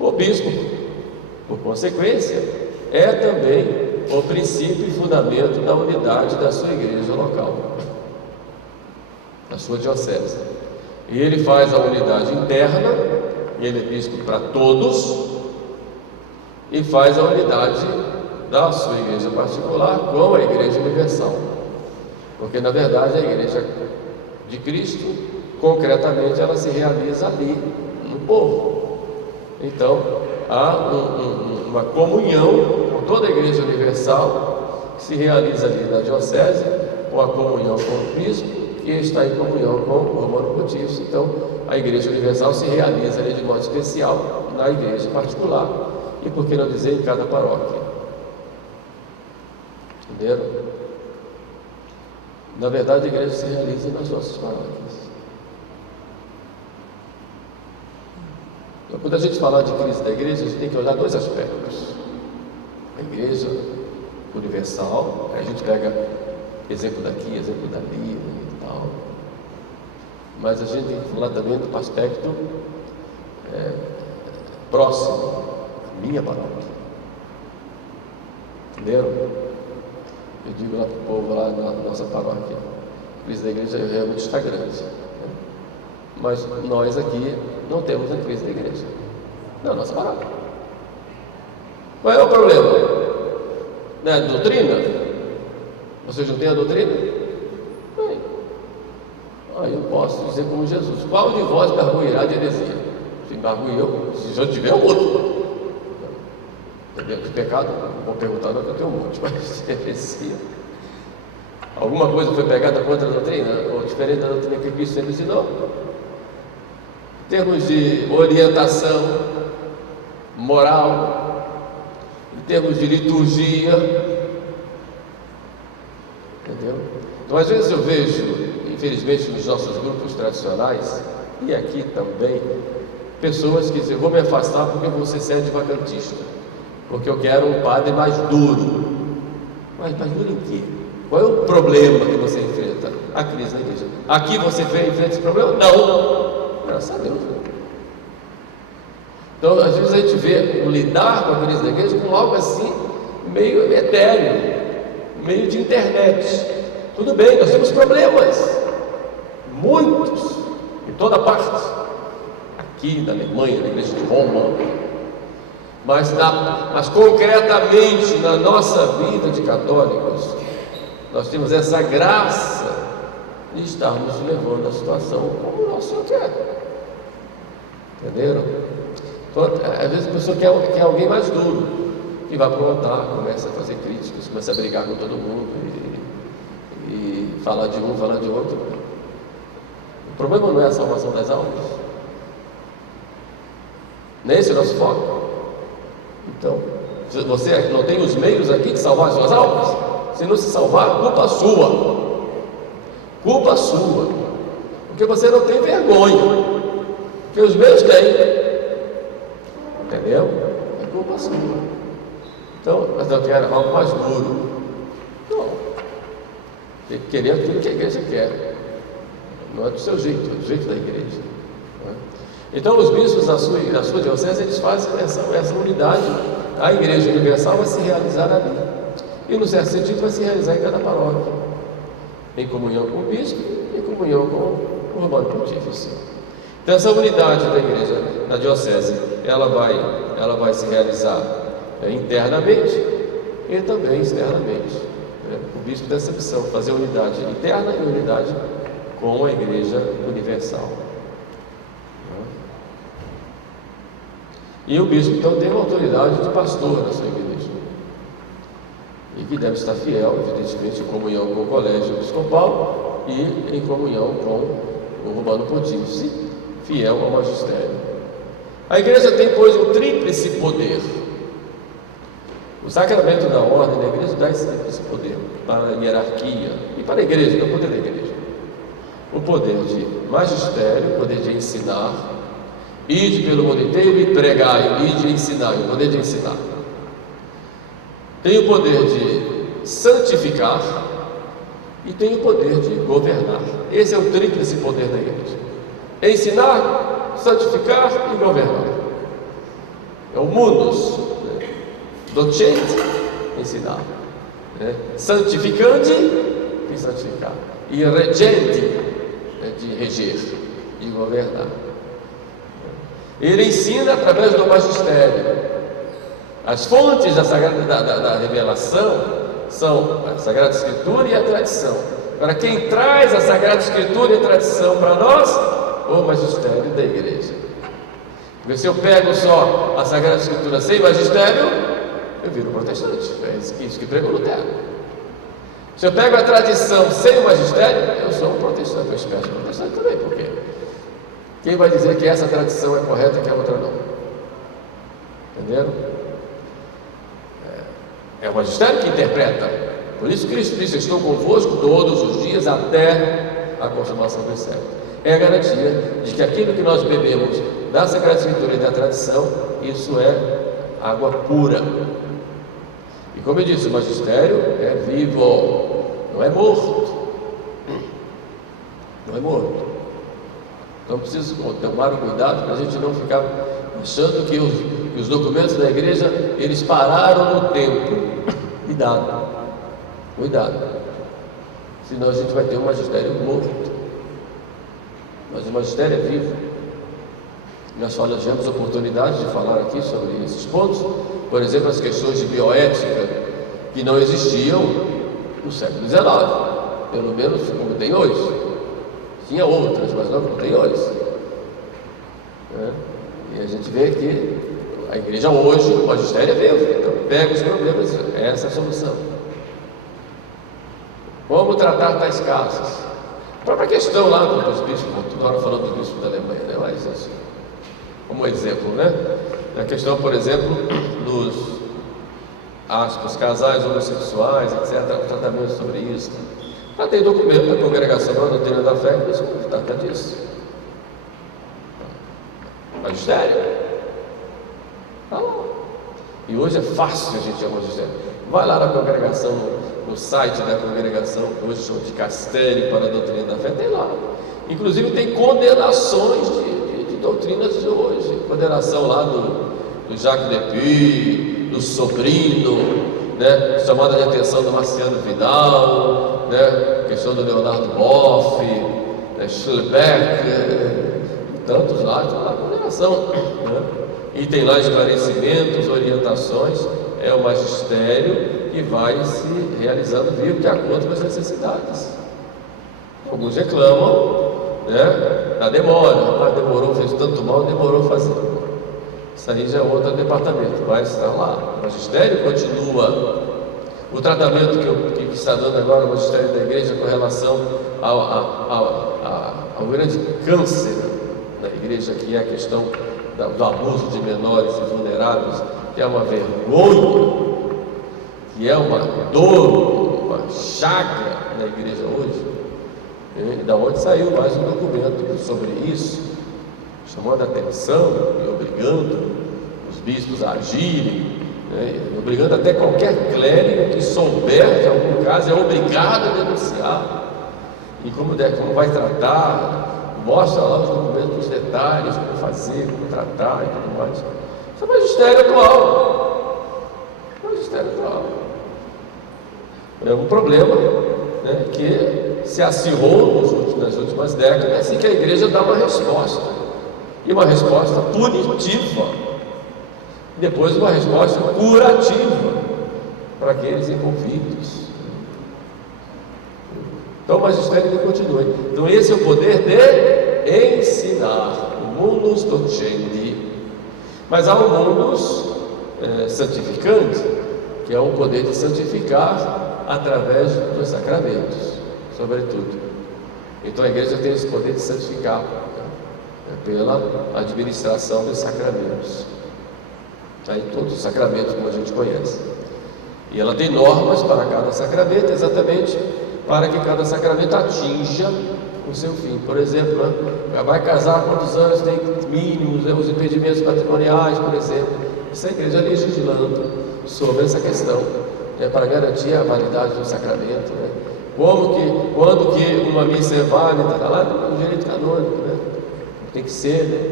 O bispo, por consequência, é também o princípio e fundamento da unidade da sua igreja local, da sua diocese. E ele faz a unidade interna, ele é bispo para todos, e faz a unidade da sua igreja particular com a igreja universal. Porque na verdade a igreja de Cristo, concretamente, ela se realiza ali no povo. Então há uma comunhão com toda a igreja universal que se realiza ali na diocese, com a comunhão com o bispo, que está em comunhão com o Romano Pontífice. Então a igreja universal se realiza ali de modo especial na igreja particular, e por que não dizer em cada paróquia. Entenderam? Na verdade a igreja se realiza nas nossas paróquias. Então, quando a gente falar de crise da igreja, a gente tem que olhar dois aspectos: a igreja universal, aí a gente pega exemplo daqui, exemplo dali e tal, mas a gente tem que falar também do aspecto próximo, minha paróquia. Entenderam? Eu digo lá para o povo, lá na nossa paróquia, a crise da igreja realmente está grande, né? Mas nós aqui não temos a crise da igreja, não, nossa paróquia. Qual é o problema? Não é a doutrina? Vocês não têm a doutrina? Bem, aí eu posso dizer como Jesus: qual de vós me arguirá de heresia? Se me arguir eu, se eu tiver, eu mudo. Entendeu? De pecado, vou perguntar, não, que eu tenho um monte, mas de heresia. Alguma coisa foi pegada contra a doutrina, ou diferente da doutrina que Cristo sempre ensinou? Em termos de orientação moral, em termos de liturgia, entendeu? Então, às vezes eu vejo, infelizmente, nos nossos grupos tradicionais, e aqui também, pessoas que dizem: vou me afastar porque eu vou ser sedevacantista, porque eu quero um padre mais duro. Mas duro em quê? Qual é o problema que você enfrenta? A crise da igreja. Aqui você enfrenta esse problema? Não. Graças a Deus. Então, às vezes a gente vê o lidar com a crise da igreja como algo assim, meio etéreo, meio de internet. Tudo bem, nós temos problemas, muitos, em toda parte. Aqui na Alemanha, na igreja de Roma. Mas concretamente na nossa vida de católicos, nós temos essa graça de estarmos levando a situação como o nosso Senhor quer. Entenderam? Então, às vezes a pessoa quer alguém mais duro, que vai aprontar, começa a fazer críticas, começa a brigar com todo mundo e falar de um, falar de outro. O problema não é a salvação das almas. Não é esse o nosso foco. Então, se você não tem os meios aqui de salvar as suas almas, se não se salvar, culpa sua. Culpa sua. Porque você não tem vergonha. Porque os meus têm. Entendeu? É culpa sua. Então, mas eu quero algo mais duro. Não. Tem que querer aquilo que a igreja quer. Não é do seu jeito, é do jeito da igreja. Então, os bispos na sua diocese, eles fazem essa unidade. A igreja universal vai se realizar ali, e no certo sentido vai se realizar em cada paróquia, em comunhão com o bispo, em comunhão com o Romano Pontífice. Então, essa unidade da igreja na diocese, ela vai se realizar internamente e também externamente. O bispo tem essa missão, fazer unidade interna e unidade com a igreja universal. E o bispo então tem uma autoridade de pastor na sua igreja, e que deve estar fiel, evidentemente, em comunhão com o colégio episcopal e em comunhão com o Romano Pontífice, fiel ao magistério. A igreja tem, pois, um tríplice poder. O sacramento da ordem da igreja dá esse tríplice poder para a hierarquia e para a igreja, o poder da igreja: o poder de magistério, o poder de ensinar. Ide pelo mundo inteiro e pregai, ide e ensinai, o poder de ensinar. Tem o poder de santificar e tem o poder de governar. Esse é o tríplice poder da igreja: ensinar, santificar e governar. É o munus, né? Docente, ensinar, né? Santificante e santificar, e regente, né? De reger e governar. Ele ensina através do magistério. As fontes da revelação são a Sagrada Escritura e a tradição. Agora, quem traz a Sagrada Escritura e a tradição para nós? O magistério da igreja. Porque se eu pego só a Sagrada Escritura sem magistério, eu viro protestante. É isso que pregou Lutero. Se eu pego a tradição sem o magistério, eu sou um protestante. Eu espero ser protestante também. Por quê? Quem vai dizer que essa tradição é correta e que a outra não? Entenderam? É o magistério que interpreta. Por isso Cristo disse: estou convosco todos os dias até a consumação dos séculos. É a garantia de que aquilo que nós bebemos da Sagrada Escritura e da tradição, isso é água pura. E como eu disse, o magistério é vivo, não é morto. Não é morto. Então preciso tomar um cuidado para a gente não ficar achando que os documentos da igreja, eles pararam no tempo. Cuidado, senão a gente vai ter um magistério morto. Mas o magistério é vivo. Nós tivemos oportunidade de falar aqui sobre esses pontos. Por exemplo, as questões de bioética que não existiam no século XIX, pelo menos como tem hoje. Tinha outras, mas não como tem hoje. E a gente vê que a igreja hoje, o magistério é vivo. Então pega os problemas, essa é a solução. Como tratar tais casos? A própria questão lá dos bispos, toda hora falando dos bispos da Alemanha, né? Mas assim, como exemplo, né? A questão, por exemplo, dos casais homossexuais, etc., o tratamento sobre isso. Já tem documento da Congregação da Doutrina da Fé que isso trata disso. Magistério. Tá lá. E hoje é fácil a gente chamar magistério. Vai lá na congregação, no site da congregação, hoje chama de Castério para a Doutrina da Fé, tem lá. Inclusive tem condenações de doutrinas de hoje. Condenação lá do Jacques Depie, do Sobrino, né? Chamada de atenção do Marciano Vidal, né? Questão do Leonardo Boff, Schlebeck, tantos lá, tem lá condenação, né? E tem lá esclarecimentos, orientações. É o magistério que vai se realizando vivo de acordo com as necessidades. Alguns reclamam, né, da demora. Demorou, fez tanto mal, demorou a fazer. Isso aí já é outro departamento, mas está lá. O magistério continua. O tratamento que está dando agora o magistério da igreja com relação ao grande câncer da igreja, que é a questão do abuso de menores e vulneráveis, que é uma vergonha, que é uma dor, uma chaga na igreja hoje. E da onde saiu mais um documento sobre isso, chamando a atenção e obrigando os bispos a agirem, né? Obrigando até qualquer clérigo que souber de algum caso, é obrigado a denunciar. E como vai tratar, mostra lá os documentos, os detalhes, como fazer, como tratar e tudo mais. Isso é o magistério atual. O magistério atual. É um problema, né, que se acirrou nas últimas décadas, é assim que a igreja dá uma resposta. E uma resposta punitiva. E depois uma resposta curativa para aqueles envolvidos. Então o magistério continua. Então esse é o poder de ensinar. O mundus docendi. Mas há o mundus santificante, que é o poder de santificar através dos sacramentos, sobretudo. Então a igreja tem esse poder de santificar, né, pela administração dos sacramentos. Aí todos os sacramentos, como a gente conhece. E ela tem normas para cada sacramento, exatamente para que cada sacramento atinja o seu fim. Por exemplo, né, vai casar há quantos anos, tem mínimos, né, os impedimentos patrimoniais, por exemplo. Isso é a igreja legislando sobre essa questão, né, para garantir a validade do sacramento. Né. Quando que uma missa é válida, está lá no direito canônico, né? Tem que ser, né,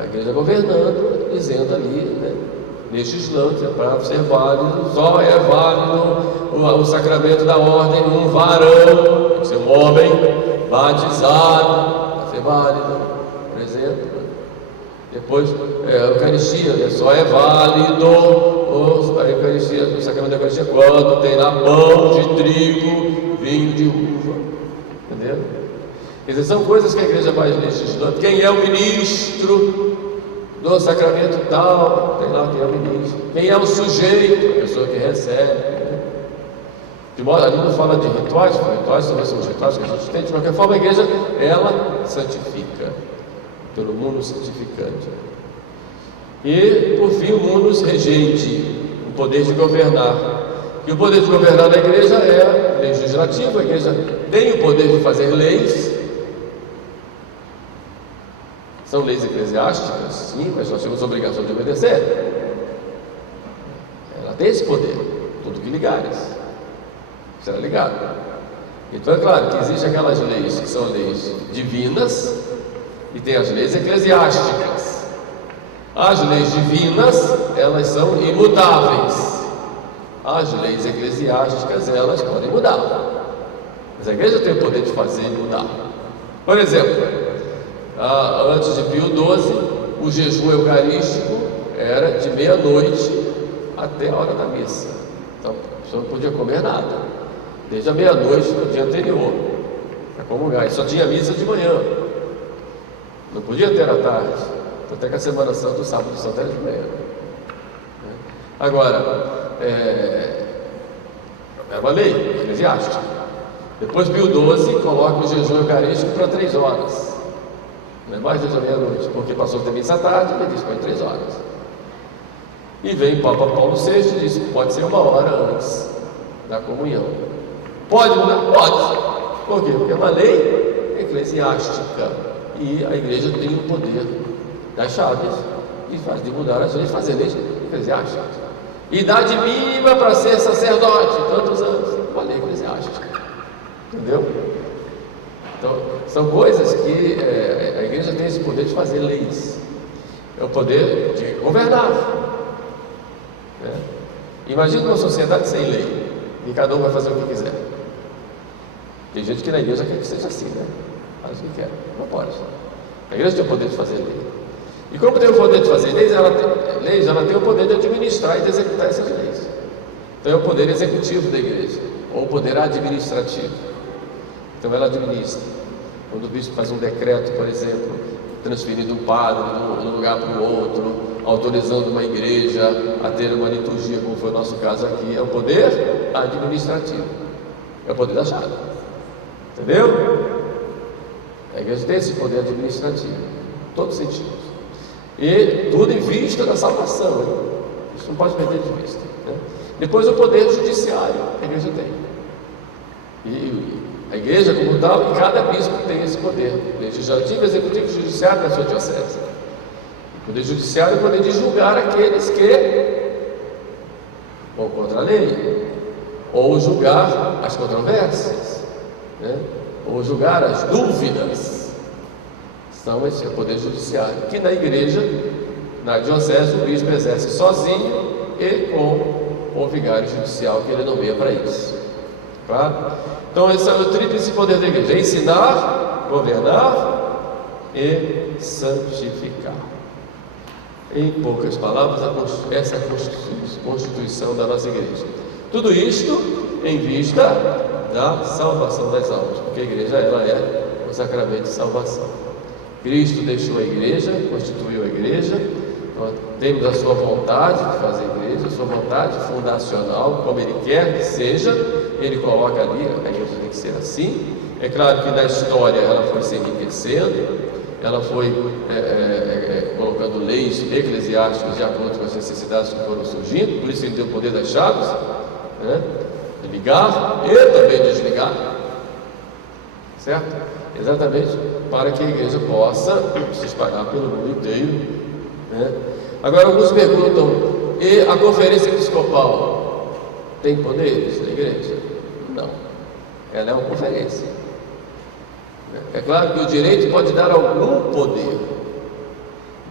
a igreja governando, dizendo ali, né, legislando, para ser válido, só é válido o sacramento da ordem um varão, tem que ser um homem batizado, para ser válido, por exemplo. Depois, a Eucaristia, né, só é válido a Eucaristia, o sacramento da Eucaristia, quando tem lá pão de trigo vinho de uva, entendeu? Quer dizer, são coisas que a igreja vai legislando. Quem é o ministro do sacramento tal, tem lá quem é o ministro. Quem é o sujeito, a pessoa que recebe. De modo, ali não fala de rituais também são os rituais que a gente tem. De qualquer forma, a igreja, ela santifica, pelo munus santificante. E, por fim, o munus regente, o poder de governar. E o poder de governar na igreja é legislativo. A igreja tem o poder de fazer leis. São leis eclesiásticas, sim, mas nós temos a obrigação de obedecer. Ela tem esse poder, tudo que ligares. Será ligado. Então é claro que existem aquelas leis que são leis divinas e tem as leis eclesiásticas. As leis divinas, elas são imutáveis. As leis eclesiásticas, elas podem mudar. Mas a igreja tem o poder de fazer e mudar. Por exemplo, antes de Pio XII, o jejum eucarístico era de meia-noite até a hora da missa. Então a pessoa não podia comer nada desde a meia-noite do dia anterior para comungar. E só tinha missa de manhã, não podia ter à tarde, até que a Semana Santa, o sábado santo era de manhã. Agora, é uma lei eclesiástica. Depois Pio XII coloca o jejum eucarístico para 3 horas, não é mais desde a meia-noite, porque passou a ter missa à tarde, ele diz que foi 3 horas. E vem o Papa Paulo VI e diz que pode ser 1 hora antes da comunhão. Pode mudar? Pode. Por quê? Porque é uma lei eclesiástica e a igreja tem o poder das chaves de mudar as leis, fazer leis eclesiásticas. Idade mínima para ser sacerdote, tantos anos, uma lei eclesiástica. Entendeu? Então, são coisas que a igreja tem esse poder de fazer leis. É o poder de governar. Né? Imagina uma sociedade sem lei e cada um vai fazer o que quiser. Tem gente que na igreja quer que seja assim, né? Faz o que quer, não pode. A igreja tem o poder de fazer lei. E como tem o poder de fazer leis, ela tem o poder de administrar e de executar essas leis. Então é o poder executivo da igreja, ou o poder administrativo. Então ela administra. Quando o bispo faz um decreto, por exemplo, transferindo um padre de um lugar para o outro, autorizando uma igreja a ter uma liturgia, como foi o nosso caso aqui, é o poder administrativo. É o poder da chave. Entendeu? A igreja tem esse poder administrativo, em todos os sentidos. E tudo em vista da salvação. Hein? Isso não pode perder de vista. Né? Depois o poder judiciário, a igreja tem. E a igreja, como tal, e cada bispo tem esse poder legislativo, executivo e judiciário da sua diocese. O poder judiciário é o poder de julgar aqueles que vão contra a lei, ou julgar as controvérsias, né? Ou julgar as dúvidas. Então, esse é o poder judiciário, que na igreja, na diocese, o bispo exerce sozinho e com o vigário judicial que ele nomeia para isso. Claro? Então, esse é o tríplice poder da igreja: ensinar, governar e santificar. Em poucas palavras, essa é a constituição da nossa igreja. Tudo isto em vista da salvação das almas, porque a igreja, ela é o sacramento de salvação. Cristo deixou a igreja, constituiu a igreja, nós temos a sua vontade de fazer a igreja, a sua vontade fundacional, como Ele quer que seja, Ele coloca ali, a igreja tem que ser assim. É claro que na história ela foi se enriquecendo, ela foi colocando leis eclesiásticas de acordo com as necessidades que foram surgindo, por isso Ele tem o poder das chaves, né? De ligar e também desligar, certo? Exatamente para que a igreja possa se espalhar pelo mundo inteiro, né? Agora alguns perguntam: e a conferência episcopal tem poderes na igreja? Não, ela é uma conferência. É claro que o direito pode dar algum poder,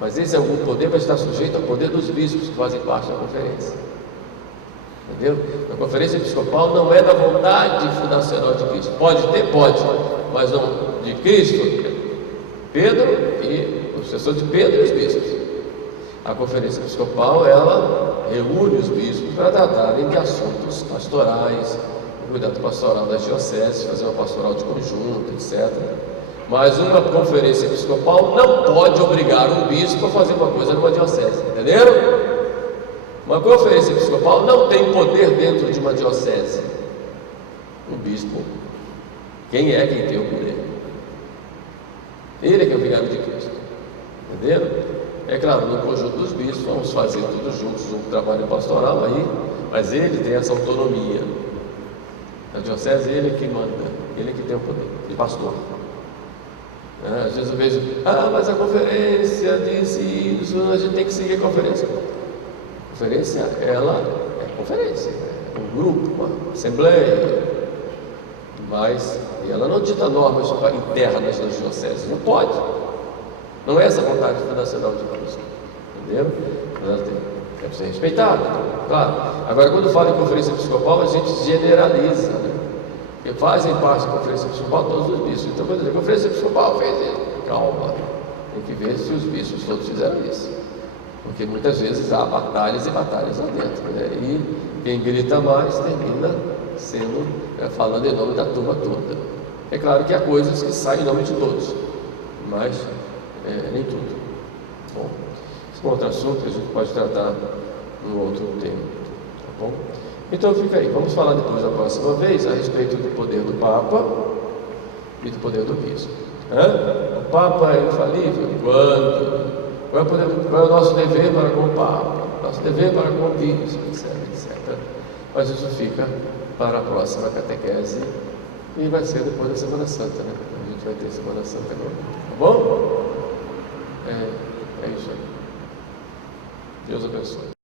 mas esse algum poder vai estar sujeito ao poder dos bispos que fazem parte da conferência. Entendeu? A conferência episcopal não é da vontade fundacional de Cristo. Pode ter? Pode, mas não de Cristo, Pedro e o sucessor de Pedro e os bispos. A conferência episcopal, ela reúne os bispos para tratarem de assuntos pastorais, cuidar do pastoral das dioceses, fazer uma pastoral de conjunto, etc. Mas uma conferência episcopal não pode obrigar um bispo a fazer uma coisa numa diocese, entenderam? Uma conferência episcopal não tem poder dentro de uma diocese. Um bispo, quem tem o poder? Ele é que é o vigário de Cristo, entenderam? É claro, no conjunto dos bispos, vamos fazer tudo juntos um trabalho pastoral aí, mas ele tem essa autonomia. A diocese, ele é que manda, ele é que tem o poder, de pastor. Às vezes eu vejo, mas a conferência diz isso, a gente tem que seguir a conferência. A conferência, ela é conferência, é um grupo, uma assembleia, mas ela não dita normas internas das dioceses, não pode. Não é essa a vontade fundacional de Cristo, entendeu? Ela tem que ser respeitada, claro. Agora, quando fala em conferência episcopal, a gente generaliza, né? Porque fazem parte da conferência episcopal todos os bispos. Então, quando a conferência episcopal fez isso, calma, tem que ver se os bispos todos fizeram isso. Porque muitas vezes há batalhas e batalhas lá dentro, né? E quem grita mais termina falando em nome da turma toda. É claro que há coisas que saem em nome de todos, mas nem tudo. Bom, esse é um outro assunto que a gente pode tratar num outro tempo, tá bom? Então fica aí, vamos falar depois da próxima vez a respeito do poder do Papa e do poder do Bispo. O Papa é infalível quando? Qual é o nosso dever para com o Papa? Nosso dever para com o Bispo, etc. Mas isso fica para a próxima catequese e vai ser depois da Semana Santa, né? A gente vai ter Semana Santa agora, tá bom? É isso aí. Deus abençoe.